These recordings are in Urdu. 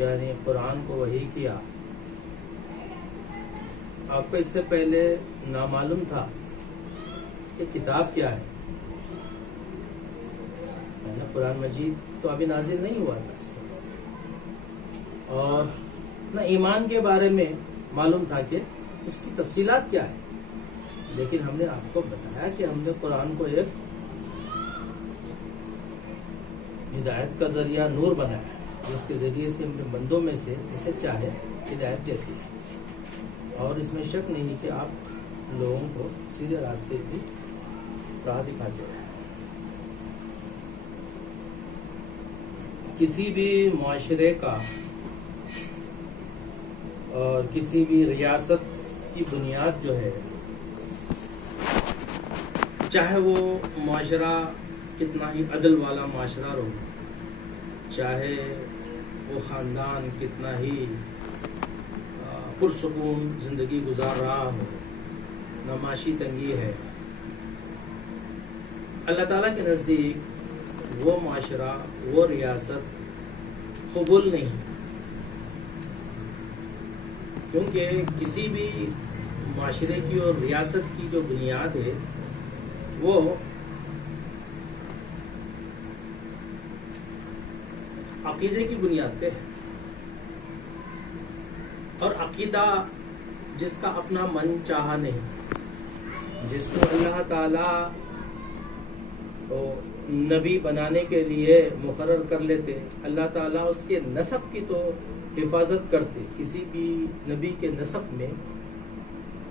یعنی قرآن کو وحی کیا، آپ کو اس سے پہلے نامعلوم تھا کہ کتاب کیا ہے؟ قرآن مجید تو ابھی نازل نہیں ہوا تھا اس سے پہلے، اور نہ ایمان کے بارے میں معلوم تھا کہ اس کی تفصیلات کیا ہے. لیکن ہم نے آپ کو بتایا کہ ہم نے قرآن کو ایک ہدایت کا ذریعہ نور بنایا ہے، جس کے ذریعے سے ہم نے بندوں میں سے جسے چاہے ہدایت دیتی ہے. اور اس میں شک نہیں کہ آپ لوگوں کو سیدھے راستے کی راہ دکھاتے ہیں. کسی بھی معاشرے کا اور کسی بھی ریاست کی بنیاد جو ہے، چاہے وہ معاشرہ کتنا ہی عدل والا معاشرہ ہو، چاہے وہ خاندان کتنا ہی پرسکون زندگی گزار رہا ہو، نہ معاشی تنگی ہے، اللہ تعالیٰ کے نزدیک وہ معاشرہ، وہ ریاست قبول نہیں. کیونکہ کسی بھی معاشرے کی اور ریاست کی جو بنیاد ہے وہ عقیدے کی بنیاد پہ ہے. اور عقیدہ جس کا اپنا من چاہا نہیں، جس کو اللہ تعالیٰ نبی بنانے کے لیے مقرر کر لیتے، اللہ تعالیٰ اس کے نسب کی تو حفاظت کرتے. کسی بھی نبی کے نسب میں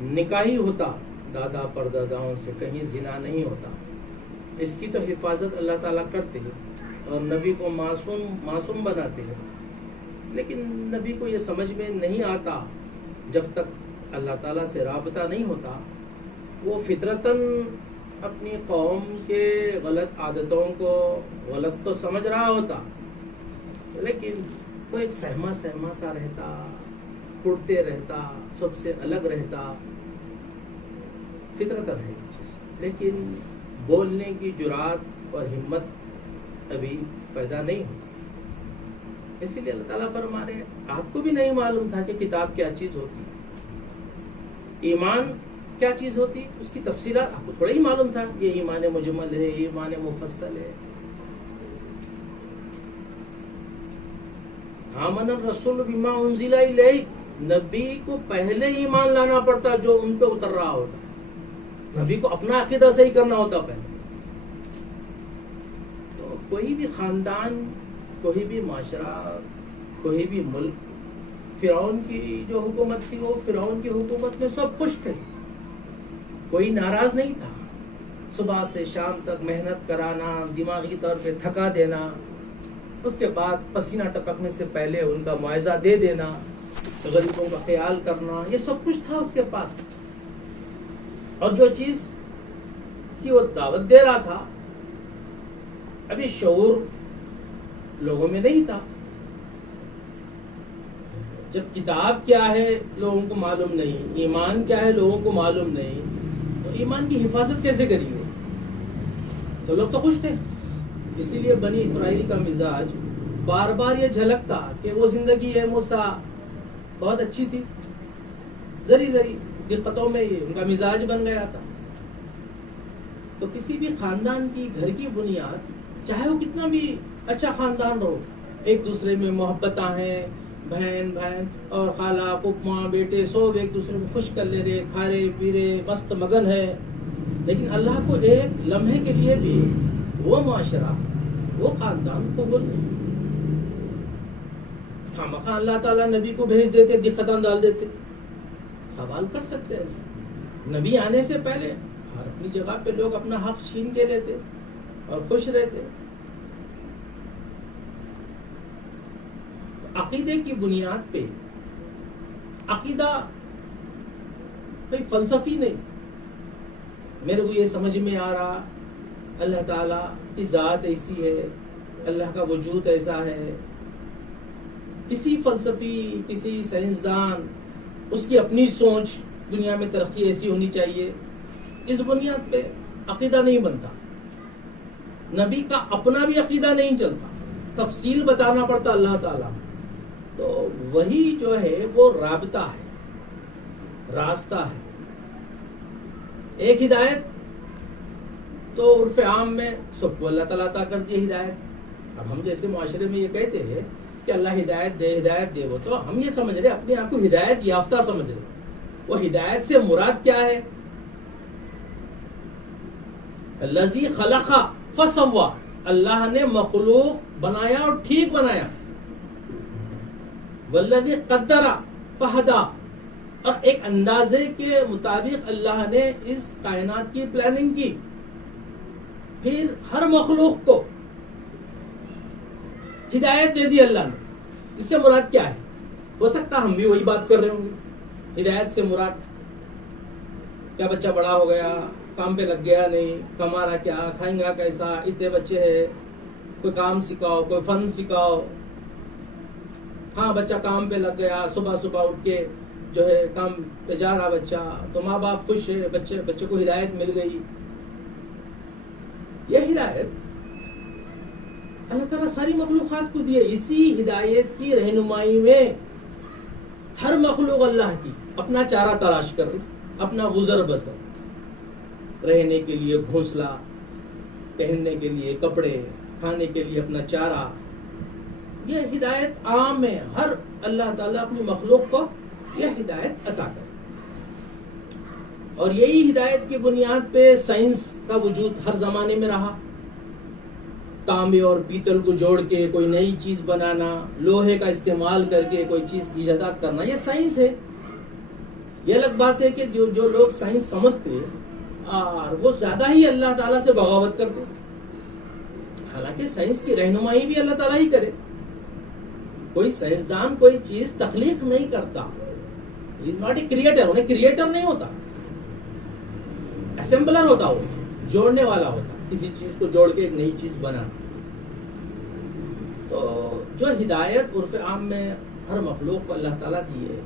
نکاح ہی ہوتا دادا پرداداؤں سے، کہیں زنا نہیں ہوتا. اس کی تو حفاظت اللہ تعالیٰ کرتے ہیں اور نبی کو معصوم بناتے ہیں. لیکن نبی کو یہ سمجھ میں نہیں آتا جب تک اللہ تعالیٰ سے رابطہ نہیں ہوتا. وہ فطرتاً اپنی قوم کے غلط عادتوں کو غلط تو سمجھ رہا ہوتا، لیکن وہ ایک سہما سا رہتا، اڑتے رہتا، سب سے الگ رہتا. فطرتاً ہے یہ چیز، لیکن بولنے کی جرات اور ہمت ابھی پیدا نہیں ہوئی. اسی لیے اللہ تعالیٰ فرما رہے ہیں آپ کو بھی نہیں معلوم تھا کہ کتاب کیا چیز ہوتی، ایمان کیا چیز ہوتی، اس کی تفصیلات آپ کو تھوڑا ہی معلوم تھا. یہ ایمان مجمل ہے، یہ ایمان مفصل ہے. آمن الرسول بما انزل الیہ، نبی کو پہلے ایمان لانا پڑتا جو ان پہ اتر رہا ہوتا. نبی کو اپنا عقیدہ صحیح کرنا ہوتا پہلے. تو کوئی بھی خاندان، کوئی بھی معاشرہ، کوئی بھی ملک، فرعون کی جو حکومت تھی، وہ فرعون کی حکومت میں سب خوش تھے، کوئی ناراض نہیں تھا. صبح سے شام تک محنت کرانا، دماغی طور پہ تھکا دینا، اس کے بعد پسینہ ٹپکنے سے پہلے ان کا معاوضہ دے دینا، غریبوں کا خیال کرنا، یہ سب کچھ تھا اس کے پاس. اور جو چیز کی وہ دعوت دے رہا تھا، ابھی شعور لوگوں میں نہیں تھا. جب کتاب کیا ہے لوگوں کو معلوم نہیں، ایمان کیا ہے لوگوں کو معلوم نہیں، تو ایمان کی حفاظت کیسے کریں گے؟ تو لوگ تو خوش تھے. اسی لیے بنی اسرائیل کا مزاج بار بار یہ جھلکتا کہ وہ زندگی ہے موسیٰ بہت اچھی تھی، ذری دقتوں میں یہ ان کا مزاج بن گیا تھا. تو کسی بھی خاندان کی گھر کی بنیاد، چاہے وہ کتنا بھی اچھا خاندان رہو، ایک دوسرے میں محبتاں ہیں، بہن اور خالہ پھپھا بیٹے سب ایک دوسرے کو خوش کر لے رہے، کھا رہے پی رہے، مست مگن ہے. لیکن اللہ کو ایک لمحے کے لیے بھی وہ معاشرہ، وہ خاندان قبول نہیں. خامخواہ اللہ تعالیٰ نبی کو بھیج دیتے، دقتاں ڈال دیتے. سوال کر سکتے ہیں ایسے، نبی آنے سے پہلے ہر اپنی جگہ پہ لوگ اپنا حق چھین کے لیتے اور خوش رہتے. عقیدے کی بنیاد پہ، عقیدہ کوئی فلسفی نہیں. میرے کو یہ سمجھ میں آ رہا اللہ تعالیٰ کی ذات ایسی ہے، اللہ کا وجود ایسا ہے. کسی فلسفی، کسی سائنسدان، اس کی اپنی سوچ، دنیا میں ترقی ایسی ہونی چاہیے، اس بنیاد پہ عقیدہ نہیں بنتا. نبی کا اپنا بھی عقیدہ نہیں چلتا، تفصیل بتانا پڑتا اللہ تعالیٰ. تو وہی جو ہے وہ رابطہ ہے، راستہ ہے. ایک ہدایت تو عرف عام میں سب کو اللہ تعالیٰ عطا کر دی ہدایت. اب ہم جیسے معاشرے میں یہ کہتے ہیں کہ اللہ ہدایت دے، وہ تو ہم یہ سمجھ رہے، اپنے آپ کو ہدایت یافتہ سمجھ رہے. وہ ہدایت سے مراد کیا ہے؟ الذی خلق فسوی، اللہ نے مخلوق بنایا اور ٹھیک بنایا. والذی قدر فہدی، اور ایک اندازے کے مطابق اللہ نے اس کائنات کی پلاننگ کی. پھر ہر مخلوق کو ہدایت دے دی اللہ نے. اس سے مراد کیا ہے؟ ہو سکتا ہم بھی وہی بات کر رہے ہوں گے. ہدایت سے مراد کیا بچہ بڑا ہو گیا، کام پہ لگ گیا نہیں، کما رہا کیا، کھائیں گا کیسا، اتنے بچے ہیں، کوئی کام سکھاؤ، کوئی فن سکھاؤ. ہاں بچہ کام پہ لگ گیا، صبح صبح اٹھ کے جو ہے کام پہ جا رہا بچہ، تو ماں باپ خوش ہے، بچے کو ہدایت مل گئی. یہ ہدایت اللہ تعالیٰ ساری مخلوقات کو دیے. اسی ہدایت کی رہنمائی میں ہر مخلوق اللہ کی اپنا چارہ تلاش کر رہی، اپنا گزر بسر، رہنے کے لیے گھونسلہ، پہننے کے لیے کپڑے، کھانے کے لیے اپنا چارہ. یہ ہدایت عام ہے، ہر اللہ تعالیٰ اپنی مخلوق کو یہ ہدایت عطا کرے. اور یہی ہدایت کی بنیاد پہ سائنس کا وجود ہر زمانے میں رہا. تانبے اور پیتل کو جوڑ کے کوئی نئی چیز بنانا، لوہے کا استعمال کر کے کوئی چیز ایجاد کرنا، یہ سائنس ہے. یہ الگ بات ہے کہ جو لوگ سائنس سمجھتے اور وہ زیادہ ہی اللہ تعالیٰ سے بغاوت کرتے. حالانکہ سائنس کی رہنمائی بھی اللہ تعالیٰ ہی کرے. کوئی سائنسدان کوئی چیز تخلیق نہیں کرتا. He is not a creator. انہیں کریٹر نہیں ہوتا، اسمبلر ہوتا، وہ جوڑنے والا ہوتا، کسی چیز کو جوڑ کے ایک نئی چیز بنا. تو جو ہدایت عرف عام میں ہر مخلوق کو اللہ تعالیٰ دی ہے،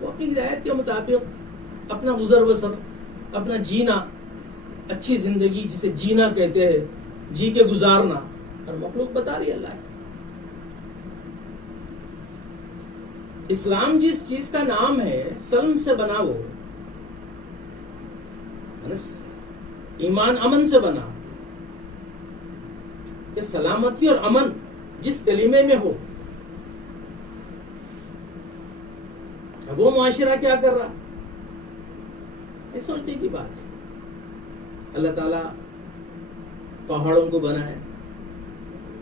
وہ اپنی ہدایت کے مطابق اپنا گزر بسر، اپنا جینا، اچھی زندگی جسے جینا کہتے ہیں، جی کے گزارنا، ہر مخلوق بتا رہی اللہ ہے. اسلام جس چیز کا نام ہے، سلم سے بنا، وہ ایمان امن سے بنا، کہ سلامتی اور امن جس کلمے میں ہو. وہ معاشرہ کیا کر رہا، یہ سوچنے کی بات ہے. اللہ تعالیٰ پہاڑوں کو بنائے،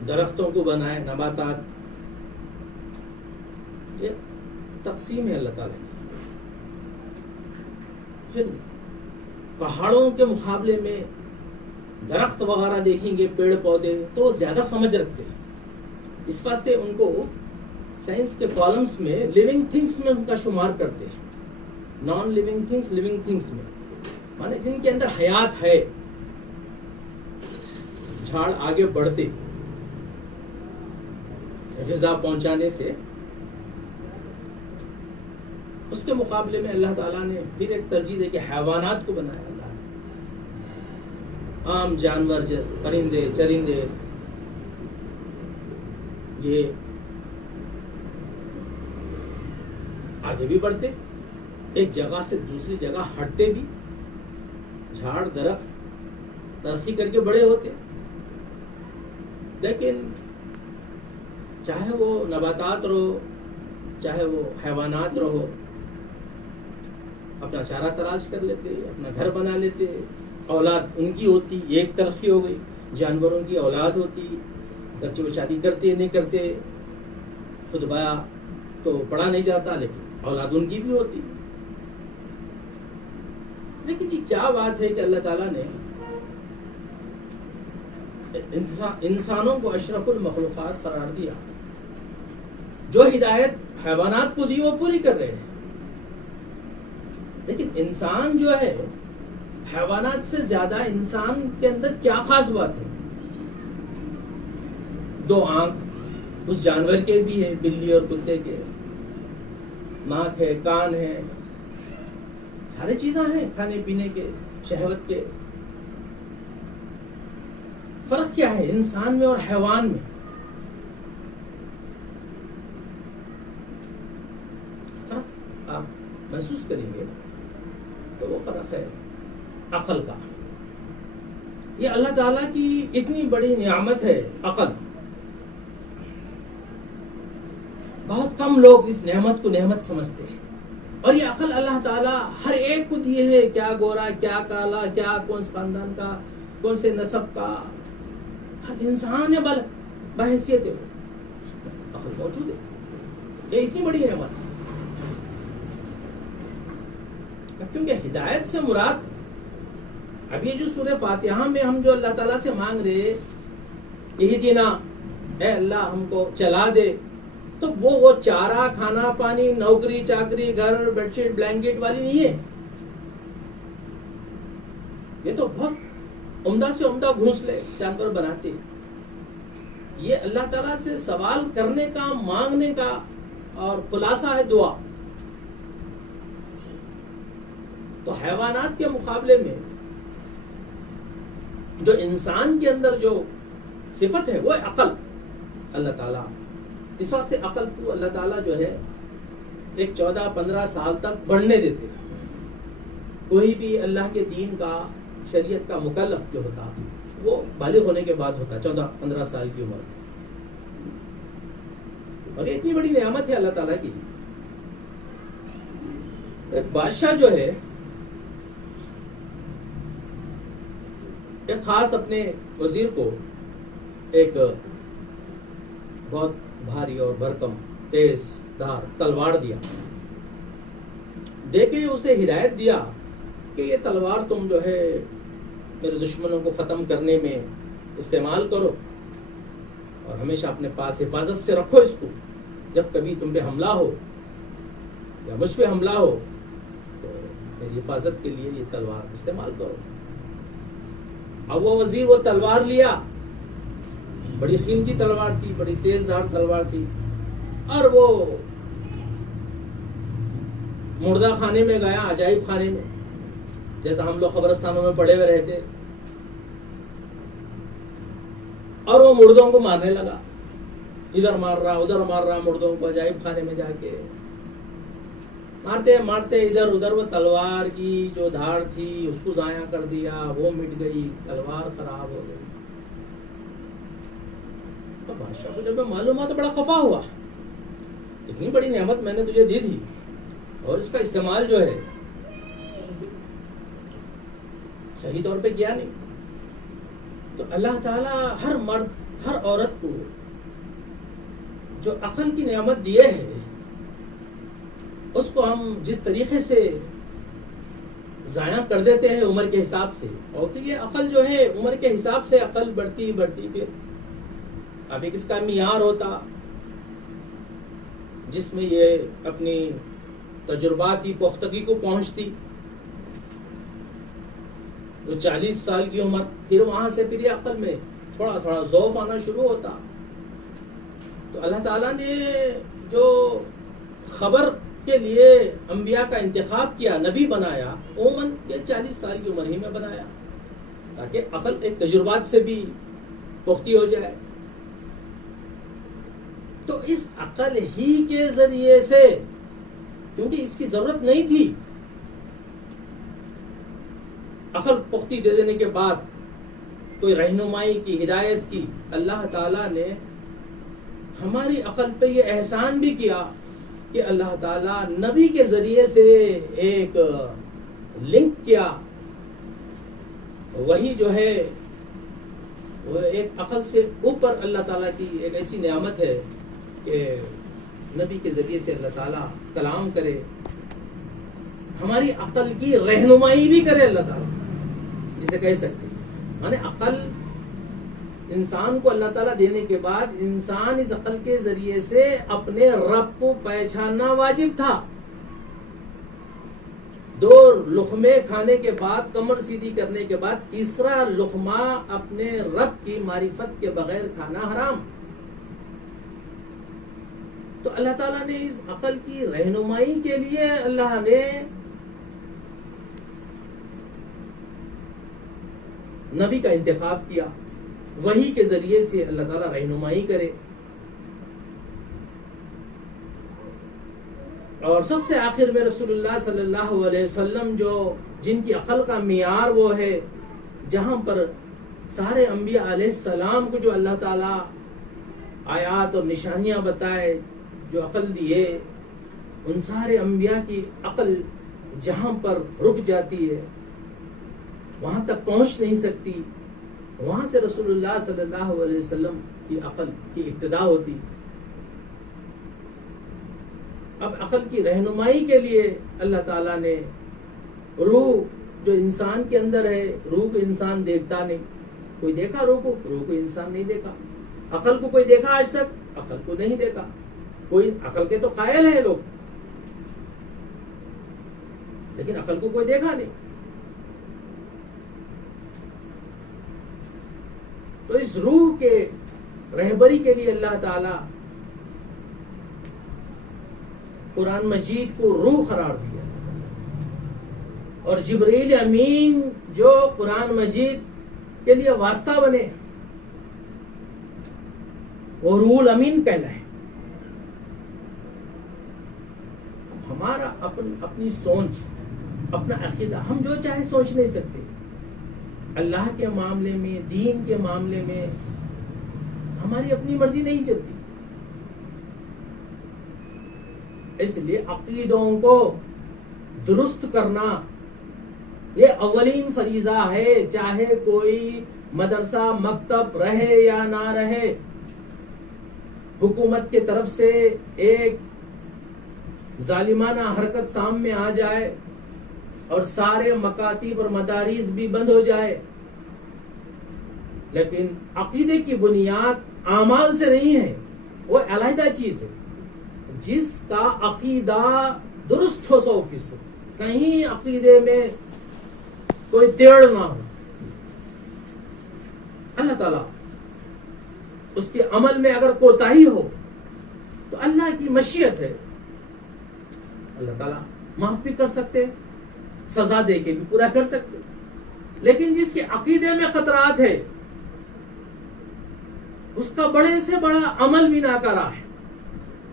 درختوں کو بنائے، نباتات، یہ تقسیم ہے اللہ تعالیٰ کی. پھر پہاڑوں کے مقابلے میں درخت وغیرہ دیکھیں گے، پیڑ پودے، تو زیادہ سمجھ رکھتے ہیں. اس واسطے ان کو سائنس کے کالمز میں لیونگ تھنگس میں ان کا شمار کرتے ہیں. Non living things, living things میں مانے جن کے اندر حیات ہے. جھاڑ آگے بڑھتے، غذا پہنچانے سے، اس کے مقابلے میں اللہ تعالیٰ نے پھر ایک ترجیح دے کہ حیوانات کو بنایا. اللہ نے عام جانور، پرندے چرندے، یہ آگے بھی بڑھتے، ایک جگہ سے دوسری جگہ ہٹتے بھی، جھاڑ درخت ترقی کر کے بڑے ہوتے. لیکن چاہے وہ نباتات رہو، چاہے وہ حیوانات رہو، اپنا چارہ تلاش کر لیتے، اپنا گھر بنا لیتے. اولاد ان کی ہوتی، یہ ایک ترقی ہو گئی. جانوروں کی اولاد ہوتی، بچے وہ شادی کرتے نہیں کرتے، خود بایا تو پڑھا نہیں جاتا، لیکن اولاد ان کی بھی ہوتی. لیکن یہ کیا بات ہے کہ اللہ تعالیٰ نے انسانوں کو اشرف المخلوقات قرار دیا. جو ہدایت حیوانات کو دی وہ پوری کر رہے ہیں، لیکن انسان جو ہے حیوانات سے زیادہ انسان کے اندر کیا خاص بات ہے؟ 2 آنکھ اس جانور کے بھی ہے، بلی اور کتے کے، ناک ہے، کان ہے، سارے چیزیں ہیں، کھانے پینے کے، شہوت کے. فرق کیا ہے انسان میں اور حیوان میں؟ محسوس کریں گے تو وہ فرق ہے عقل کا. یہ اللہ تعالیٰ کی اتنی بڑی نعمت ہے عقل. بہت کم لوگ اس نعمت کو نعمت سمجھتے ہیں. اور یہ عقل اللہ تعالیٰ ہر ایک کو دیے ہے. کیا گورا، کیا کالا، کیا کون سے خاندان کا، کون سے نسب کا، ہر انسان ہے بحیثیت ہے عقل موجود ہے. یہ اتنی بڑی نعمت ہے. کیونکہ ہدایت سے مراد اب یہ جو سورہ فاتحہ میں ہم جو اللہ تعالیٰ سے مانگ رہے اہدنا، اے اللہ ہم کو چلا دے، تو وہ چارہ، کھانا پانی، نوکری چاکری، گھر، بیڈ شیٹ، بلینکٹ والی نہیں ہے. یہ تو بہت عمدہ سے عمدہ گھونسلے جانور بناتے. یہ اللہ تعالیٰ سے سوال کرنے کا، مانگنے کا اور خلاصہ ہے دعا. تو حیوانات کے مقابلے میں جو انسان کے اندر جو صفت ہے وہ ہے عقل. اللہ تعالیٰ اس واسطے عقل کو اللہ تعالیٰ جو ہے ایک 14-15 سال تک بڑھنے دیتے. کوئی بھی اللہ کے دین کا، شریعت کا مکلف جو ہوتا وہ بالغ ہونے کے بعد ہوتا، 14-15 سال کی عمر. اور یہ اتنی بڑی نعمت ہے اللہ تعالیٰ کی. ایک بادشاہ جو ہے ایک خاص اپنے وزیر کو ایک بہت بھاری اور بھرکم تیز دھار تلوار دیا. دے کے اسے ہدایت دیا کہ یہ تلوار تم جو ہے میرے دشمنوں کو ختم کرنے میں استعمال کرو اور ہمیشہ اپنے پاس حفاظت سے رکھو اس کو. جب کبھی تم پہ حملہ ہو یا مجھ پہ حملہ ہو تو میری حفاظت کے لیے یہ تلوار استعمال کرو. اب وہ وزیر وہ تلوار لیا. بڑی قیمتی تلوار تھی، بڑی تیز دھار تلوار تھی. اور وہ مردہ خانے میں گیا، عجائب خانے میں، جیسا ہم لوگ قبرستانوں میں پڑے ہوئے رہتے. اور وہ مردوں کو مارنے لگا. ادھر مار رہا، ادھر مار رہا مردوں کو. عجائب خانے میں جا کے مارتے مارتے ادھر ادھر وہ تلوار کی جو دھار تھی اس کو ضائع کر دیا. وہ مٹ گئی، تلوار خراب ہو گئی. تو بادشاہ کو جب معلوم ہوا تو بڑا خفا ہوا. اتنی بڑی نعمت میں نے تجھے دی تھی اور اس کا استعمال جو ہے صحیح طور پہ کیا نہیں. تو اللہ تعالیٰ ہر مرد، ہر عورت کو جو عقل کی نعمت دیے ہے اس کو ہم جس طریقے سے ضائع کر دیتے ہیں عمر کے حساب سے. اور پھر یہ عقل جو ہے عمر کے حساب سے عقل بڑھتی بڑھتی پھر اب ایک اس کا معیار ہوتا جس میں یہ اپنی تجرباتی پختگی کو پہنچتی. تو 40 سال کی عمر، پھر وہاں سے پھر یہ عقل میں تھوڑا تھوڑا ضعف آنا شروع ہوتا. تو اللہ تعالیٰ نے جو خبر کے لیے انبیاء کا انتخاب کیا، نبی بنایا، عموماً یہ 40 سال کی عمر ہی میں بنایا تاکہ عقل ایک تجربات سے بھی پختی ہو جائے. تو اس عقل ہی کے ذریعے سے، کیونکہ اس کی ضرورت نہیں تھی، عقل پختی دے دینے کے بعد کوئی رہنمائی کی، ہدایت کی، اللہ تعالیٰ نے ہماری عقل پہ یہ احسان بھی کیا کہ اللہ تعالیٰ نبی کے ذریعے سے ایک لنک کیا. وہی جو ہے وہ ایک عقل سے اوپر اللہ تعالیٰ کی ایک ایسی نعمت ہے کہ نبی کے ذریعے سے اللہ تعالیٰ کلام کرے، ہماری عقل کی رہنمائی بھی کرے اللہ تعالیٰ، جسے کہہ سکتے ہیں. یعنی عقل انسان کو اللہ تعالیٰ دینے کے بعد انسان اس عقل کے ذریعے سے اپنے رب کو پہچاننا واجب تھا. 2 لقمے کھانے کے بعد، کمر سیدھی کرنے کے بعد، تیسرا لقمہ اپنے رب کی معرفت کے بغیر کھانا حرام. تو اللہ تعالیٰ نے اس عقل کی رہنمائی کے لیے اللہ نے نبی کا انتخاب کیا، وحی کے ذریعے سے اللہ تعالیٰ رہنمائی کرے. اور سب سے آخر میں رسول اللہ صلی اللہ علیہ وسلم جن کی عقل کا معیار وہ ہے، جہاں پر سارے انبیاء علیہ السلام کو جو اللہ تعالیٰ آیات اور نشانیاں بتائے، جو عقل دیے، ان سارے انبیاء کی عقل جہاں پر رک جاتی ہے، وہاں تک پہنچ نہیں سکتی، وہاں سے رسول اللہ صلی اللہ علیہ وسلم کی عقل کی ابتدا ہوتی۔ اب عقل کی رہنمائی کے لیے اللہ تعالیٰ نے روح جو انسان کے اندر ہے، روح کو انسان دیکھتا نہیں، کوئی دیکھا روح کو انسان نہیں دیکھا۔ عقل کو کوئی دیکھا آج تک؟ عقل کو نہیں دیکھا۔ کوئی عقل کے تو قائل ہیں لوگ، لیکن عقل کو کوئی دیکھا نہیں۔ تو اس روح کے رہبری کے لیے اللہ تعالیٰ قرآن مجید کو روح قرار دیا، اور جبرائیل امین جو قرآن مجید کے لیے واسطہ بنے وہ روح الامین کہلائے۔ ہمارا اپنی سوچ، اپنا عقیدہ، ہم جو چاہے سوچ نہیں سکتے۔ اللہ کے معاملے میں، دین کے معاملے میں ہماری اپنی مرضی نہیں چلتی۔ اس لیے عقیدوں کو درست کرنا یہ اولین فریضہ ہے، چاہے کوئی مدرسہ مکتب رہے یا نہ رہے۔ حکومت کی طرف سے ایک ظالمانہ حرکت سامنے آ جائے اور سارے مکاتب اور مدارس بھی بند ہو جائے، لیکن عقیدے کی بنیاد اعمال سے نہیں ہے، وہ علیحدہ چیز ہے۔ جس کا عقیدہ درست ہو 100%، کہیں عقیدے میں کوئی ٹیڑھ نہ ہو، اللہ تعالیٰ اس کے عمل میں اگر کوتاہی ہو تو اللہ کی مشیت ہے، اللہ تعالیٰ معاف بھی کر سکتے، سزا دے کے بھی پورا کر سکتے۔ لیکن جس کے عقیدے میں قطرات ہے، اس کا بڑے سے بڑا عمل بھی ناکارہ ہے۔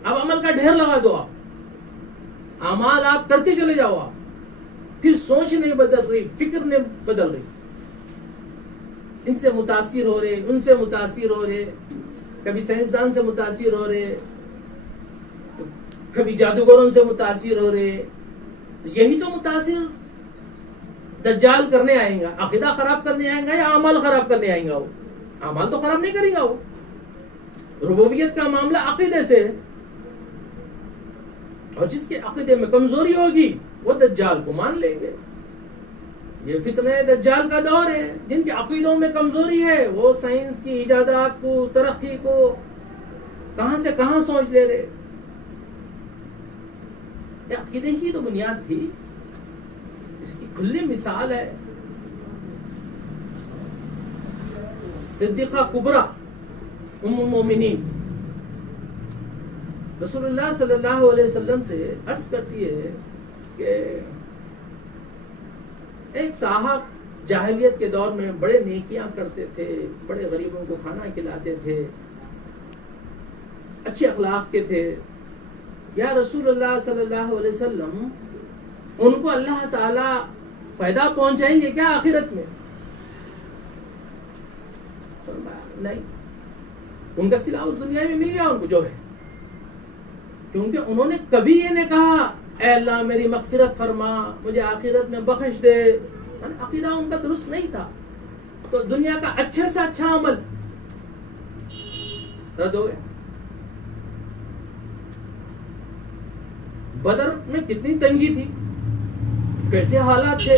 اب عمل کا ڈھیر لگا دو، آپ اعمال آپ کرتے چلے جاؤ، آپ پھر سوچ نہیں بدل رہی، فکر نہیں بدل رہی، ان سے متاثر ہو رہے، ان سے متاثر ہو رہے، کبھی سائنسدان سے متاثر ہو رہے، کبھی جادوگروں سے متاثر ہو رہے۔ یہی تو متاثر دجال کرنے آئیں گا، عقیدہ خراب کرنے آئیں گا یا اعمال خراب کرنے آئیں گا؟ وہ اعمال تو خراب نہیں کرے گا، وہ ربوبیت کا معاملہ عقیدے سے ہے، اور جس کے عقیدے میں کمزوری ہوگی وہ دجال کو مان لیں گے۔ یہ فتنہ دجال کا دور ہے، جن کے عقیدوں میں کمزوری ہے وہ سائنس کی ایجادات کو، ترقی کو کہاں سے کہاں سوچ لے رہے۔ یہ عقیدے کی تو بنیاد تھی، اس کی کھلی مثال ہے صدیقہ کبریٰ ام المومنین رسول اللہ صلی اللہ علیہ وسلم سے عرض کرتی ہے کہ ایک صاحب جاہلیت کے دور میں بڑے نیکیاں کرتے تھے، بڑے غریبوں کو کھانا کھلاتے تھے، اچھے اخلاق کے تھے۔ یا رسول اللہ صلی اللہ علیہ وسلم ان کو اللہ تعالی فائدہ پہنچائیں گے کیا آخرت میں؟ نہیں، ان کا صلہ اس دنیا میں مل گیا ان کو جو ہے، کیونکہ انہوں نے کبھی یہ نہیں کہا اے اللہ میری مغفرت فرما، مجھے آخرت میں بخش دے۔ عقیدہ ان کا درست نہیں تھا، تو دنیا کا اچھے سے اچھا عمل رد ہو گیا۔ بدر میں کتنی تنگی تھی، کیسے حالات تھے،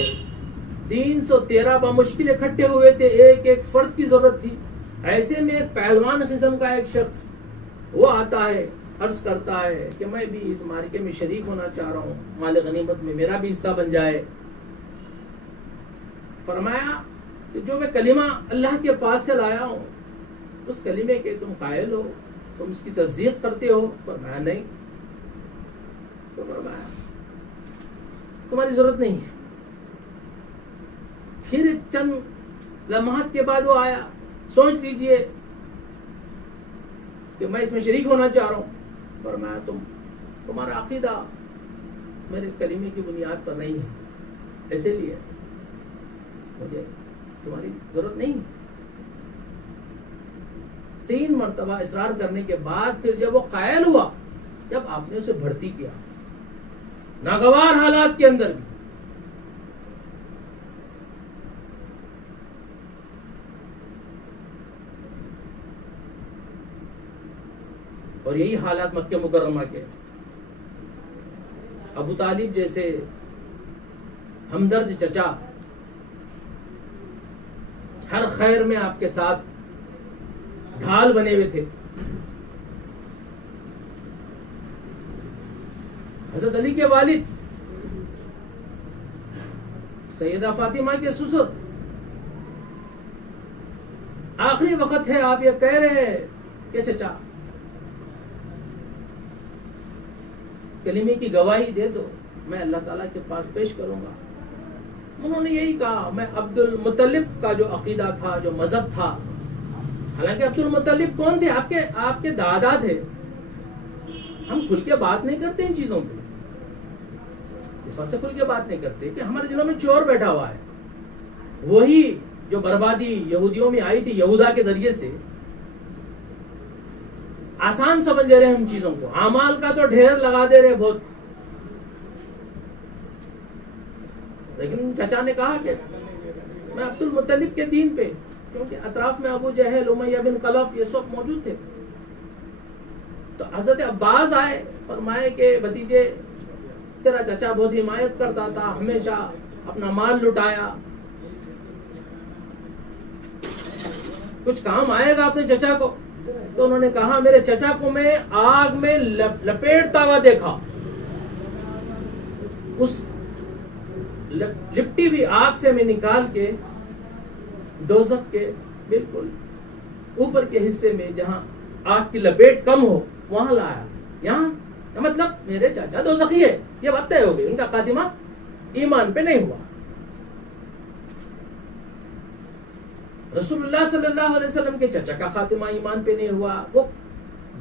313 بمشکل اکٹھے ہوئے تھے، ایک ایک فرد کی ضرورت تھی۔ ایسے میں ایک پہلوان قسم کا ایک شخص وہ آتا ہے، عرض کرتا ہے کہ میں بھی اس معرکے میں شریک ہونا چاہ رہا ہوں، مال غنیمت میں میرا بھی حصہ بن جائے۔ فرمایا کہ جو میں کلمہ اللہ کے پاس سے لایا ہوں اس کلمے کے تم قائل ہو، تم اس کی تصدیق کرتے ہو؟ فرمایا نہیں۔ تو فرمایا تمہاری ضرورت نہیں ہے۔ پھر چند لمحات کے بعد وہ آیا، سوچ لیجئے کہ میں اس میں شریک ہونا چاہ رہا ہوں۔ فرمایا تمہارا عقیدہ میرے کلمے کی بنیاد پر نہیں ہے، اسی لیے مجھے تمہاری ضرورت نہیں ہے۔ 3 مرتبہ اصرار کرنے کے بعد پھر جب وہ قائل ہوا، جب آپ نے اسے بھرتی کیا ناگوار حالات کے اندر بھی، اور یہی حالات مکہ مکرمہ کے ابو طالب جیسے ہمدرد چچا ہر خیر میں آپ کے ساتھ ڈھال بنے ہوئے تھے، حضرت علی کے والد سیدہ فاطمہ کے سسر، آخری وقت ہے آپ یہ کہہ رہے ہیں کہ چچا کلمے کی گواہی دے دو، میں اللہ تعالیٰ کے پاس پیش کروں گا۔ انہوں نے یہی کہا، میں عبد المطلب کا جو عقیدہ تھا، جو مذہب تھا، حالانکہ عبد المطلب کون تھے؟ آپ کے دادا تھے۔ ہم کھل کے بات نہیں کرتے ان چیزوں پہ، اس واسطے کھل کے بات نہیں کرتے کہ ہمارے دلوں میں چور بیٹھا ہوا ہے، وہی جو بربادی یہودیوں میں آئی تھی یہودا کے ذریعے سے، آسان سمجھ لے رہے ہیں ہم چیزوں کو، اعمال کا تو ڈھیر لگا دے رہے بہت۔ لیکن چچا نے کہا کہ میں عبد المطلب کے دین پہ، کیونکہ اطراف میں ابو جہل، امیہ بن خلف، یہ سب موجود تھے۔ تو حضرت عباس آئے، فرمائے کہ بھتیجے تیرا چچا بہت حمایت کرتا تھا، ہمیشہ اپنا مال لٹایا، کچھ کام آئے گا اپنے چچا کو؟ تو انہوں نے کہا میرے چچا کو میں آگ میں لپیٹتا ہوا دیکھا، اس لپٹی ہوئی آگ سے میں نکال کے دوزخ کے بالکل اوپر کے حصے میں جہاں آگ کی لپیٹ کم ہو وہاں لایا۔ یہاں مطلب میرے چاچا دوزخی ہے، یہ بات طے ہو گئی، ان کا خاتمہ ایمان پہ نہیں ہوا۔ رسول اللہ صلی اللہ علیہ وسلم کے چچا کا خاتمہ ایمان پہ نہیں ہوا، وہ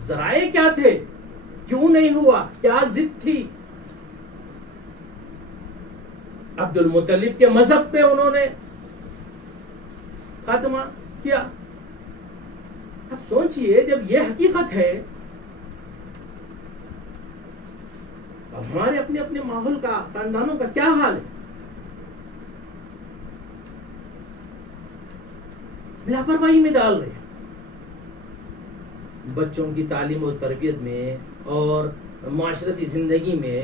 ذرائع کیا تھے؟ کیوں نہیں ہوا؟ کیا ضد تھی؟ عبد المطلب کے مذہب پہ انہوں نے خاتمہ کیا۔ اب سوچئے جب یہ حقیقت ہے، اب ہمارے اپنے اپنے ماحول کا، خاندانوں کا کیا حال ہے؟ لاپرواہی میں ڈال رہے ہیں، بچوں کی تعلیم و تربیت میں اور معاشرتی زندگی میں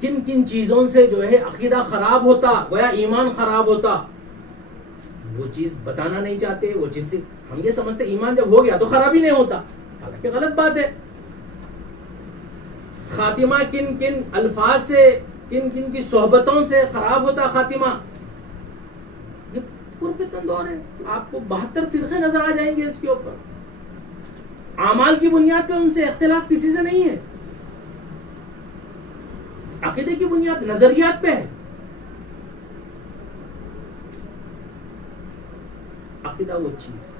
کن کن چیزوں سے جو ہے عقیدہ خراب ہوتا، گویا ایمان خراب ہوتا، وہ چیز بتانا نہیں چاہتے۔ وہ چیز سے ہم یہ سمجھتے ایمان جب ہو گیا تو خرابی نہیں ہوتا، حالانکہ غلط بات ہے۔ خاتمہ کن کن الفاظ سے، کن کن کی صحبتوں سے خراب ہوتا خاتمہ، یہ پرفتن دور ہے۔ آپ کو 72 فرقے نظر آ جائیں گے اس کے اوپر، اعمال کی بنیاد پہ ان سے اختلاف کسی سے نہیں ہے، عقیدے کی بنیاد نظریات پہ ہے۔ عقیدہ وہ چیز ہے،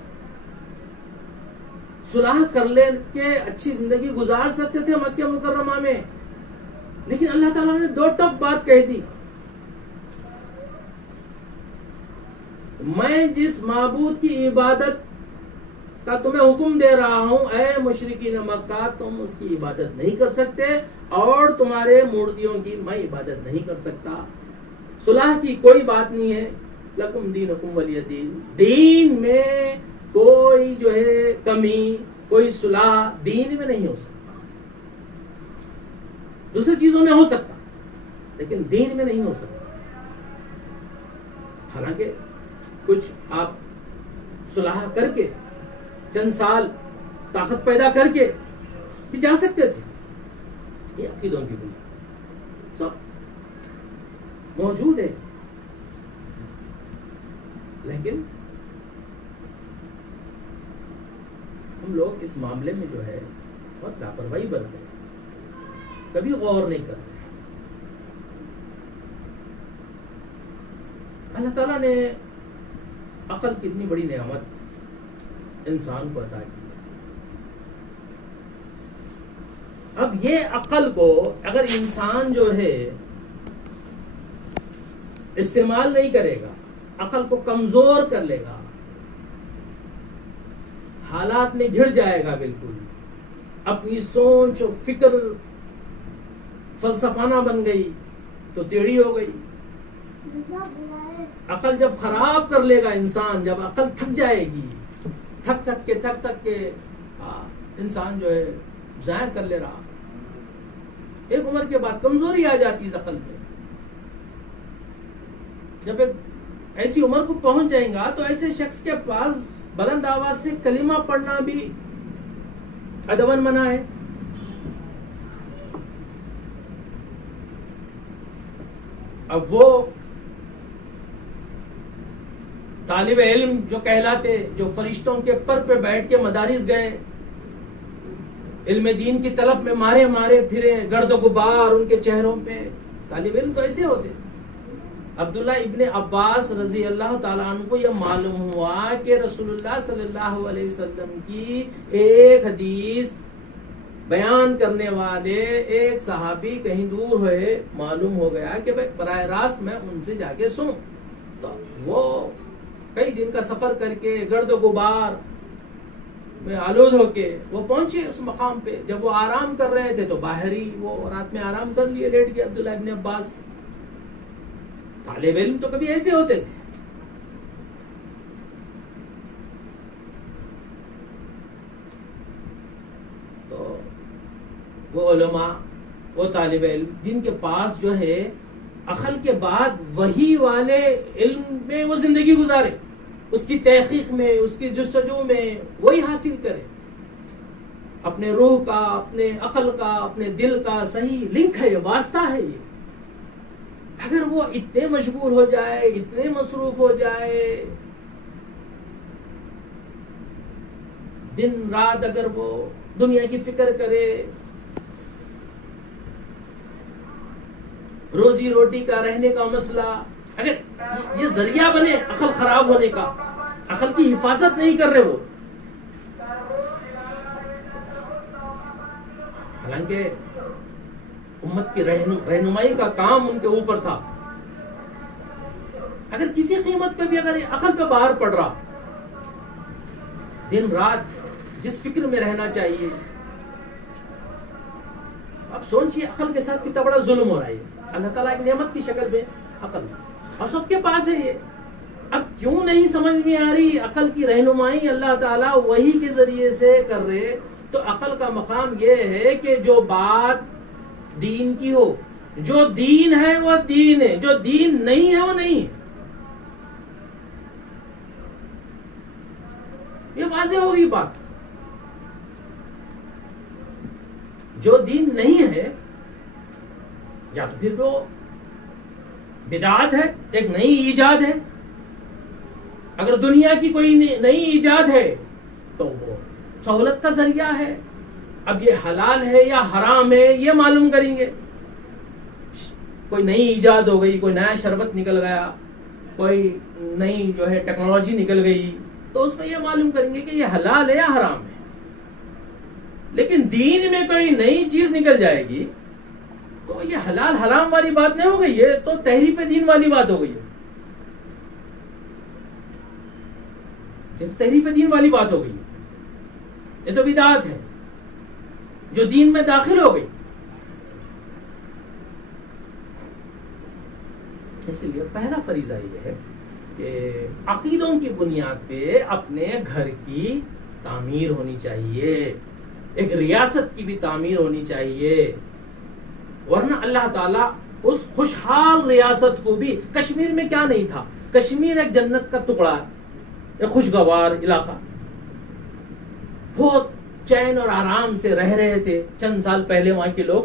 صلح کر لے کے اچھی زندگی گزار سکتے تھے مکہ مکرمہ میں، لیکن اللہ تعالیٰ نے 2 ٹوک بات کہہ دی، میں جس معبود کی عبادت کا تمہیں حکم دے رہا ہوں، اے مشرکین مکہ، تم اس کی عبادت نہیں کر سکتے، اور تمہارے مورتیوں کی میں عبادت نہیں کر سکتا۔ صلح کی کوئی بات نہیں ہے، لکم دینکم ولی دین، دین میں کوئی جو ہے کمی، کوئی صلح دین میں نہیں ہو سکتا، دوسری چیزوں میں ہو سکتا لیکن دین میں نہیں ہو سکتا۔ حالانکہ کچھ آپ صلح کر کے چند سال طاقت پیدا کر کے بھی جا سکتے تھے، یہ عقیدوں کی بنیاد سب موجود ہے، لیکن ہم لوگ اس معاملے میں جو ہے بہت لاپرواہی برت رہے ہیں، کبھی غور نہیں کر رہے۔ اللہ تعالیٰ نے عقل کی اتنی بڑی نعمت انسان کو عطا کی ہے، اب یہ عقل کو اگر انسان جو ہے استعمال نہیں کرے گا، عقل کو کمزور کر لے گا، حالات میں گھڑ جائے گا، بالکل اپنی سوچ و فکر فلسفانہ بن گئی تو ٹیڑھی ہو گئی. عقل جب خراب کر لے گا انسان، جب عقل تھک جائے گی، تھک کے انسان جو ہے ضائع کر لے رہا، ایک عمر کے بعد کمزوری آ جاتی ہے عقل میں. جب ایک ایسی عمر کو پہنچ جائیں گا تو ایسے شخص کے پاس بلند آواز سے کلمہ پڑھنا بھی ادباً منع ہے. اب وہ طالب علم جو کہلاتے، جو فرشتوں کے پر پہ بیٹھ کے مدارس گئے، علم دین کی طلب میں مارے پھرے، گرد و غبار ان کے چہروں پہ، طالب علم تو ایسے ہوتے. عبداللہ ابن عباس رضی اللہ تعالیٰ عنہ کو یہ معلوم ہوا کہ رسول اللہ صلی اللہ علیہ وسلم کی ایک حدیث بیان کرنے والے ایک صحابی کہیں دور ہوئے، معلوم ہو گیا کہ براہ راست میں ان سے جا کے سنوں. تو وہ کئی دن کا سفر کر کے گرد و غبار میں آلود ہو کے وہ پہنچے اس مقام پہ. جب وہ آرام کر رہے تھے تو باہر ہی وہ رات میں آرام کر لیے، لیٹ گئے عبداللہ ابن عباس. طالب علم تو کبھی ایسے ہوتے تھے. تو وہ علماء، وہ طالب علم جن کے پاس جو ہے عقل کے بعد وحی والے علم میں وہ زندگی گزارے، اس کی تحقیق میں، اس کی جستجو میں وہی حاصل کرے، اپنے روح کا، اپنے عقل کا، اپنے دل کا صحیح لنک ہے، واسطہ ہے یہ. اگر وہ اتنے مشغول ہو جائے، اتنے مصروف ہو جائے، دن رات اگر وہ دنیا کی فکر کرے، روزی روٹی کا، رہنے کا مسئلہ، اگر یہ ذریعہ بنے عقل خراب ہونے کا، عقل کی حفاظت نہیں کر رہے وہ. حالانکہ امت کی رہنمائی کا کام ان کے اوپر تھا. اگر کسی قیمت پہ بھی اگر عقل پہ باہر پڑ رہا، دن رات جس فکر میں رہنا چاہیے، اب سوچیے عقل کے ساتھ کتنا بڑا ظلم ہو رہا ہے. اللہ تعالیٰ ایک نعمت کی شکل میں عقل اور سب کے پاس ہے یہ. اب کیوں نہیں سمجھ میں آ رہی؟ عقل کی رہنمائی اللہ تعالیٰ وحی کے ذریعے سے کر رہے. تو عقل کا مقام یہ ہے کہ جو بات دین کی ہو، جو دین ہے وہ دین ہے، جو دین نہیں ہے وہ نہیں ہے. یہ واضح ہوگی بات. جو دین نہیں ہے یا تو پھر وہ بدعت ہے، ایک نئی ایجاد ہے. اگر دنیا کی کوئی نئی ایجاد ہے تو وہ سہولت کا ذریعہ ہے. اب یہ حلال ہے یا حرام ہے یہ معلوم کریں گے. کوئی نئی ایجاد ہو گئی، کوئی نیا شربت نکل گیا، کوئی نئی جو ہے ٹیکنالوجی نکل گئی، تو اس میں یہ معلوم کریں گے کہ یہ حلال ہے یا حرام ہے. لیکن دین میں کوئی نئی چیز نکل جائے گی تو یہ حلال حرام والی بات نہیں ہو گئی، یہ تو تحریف دین والی بات ہو گئی ہے. یہ تحریف دین والی بات ہو گئی، یہ تو بدعت ہے جو دین میں داخل ہو گئی. اس لیے پہلا فریضہ یہ ہے کہ عقیدوں کی بنیاد پہ اپنے گھر کی تعمیر ہونی چاہیے، ایک ریاست کی بھی تعمیر ہونی چاہیے. ورنہ اللہ تعالیٰ اس خوشحال ریاست کو بھی، کشمیر میں کیا نہیں تھا؟ کشمیر ایک جنت کا ٹکڑا، ایک خوشگوار علاقہ، بہت چین اور آرام سے رہ رہے تھے چند سال پہلے وہاں کے لوگ.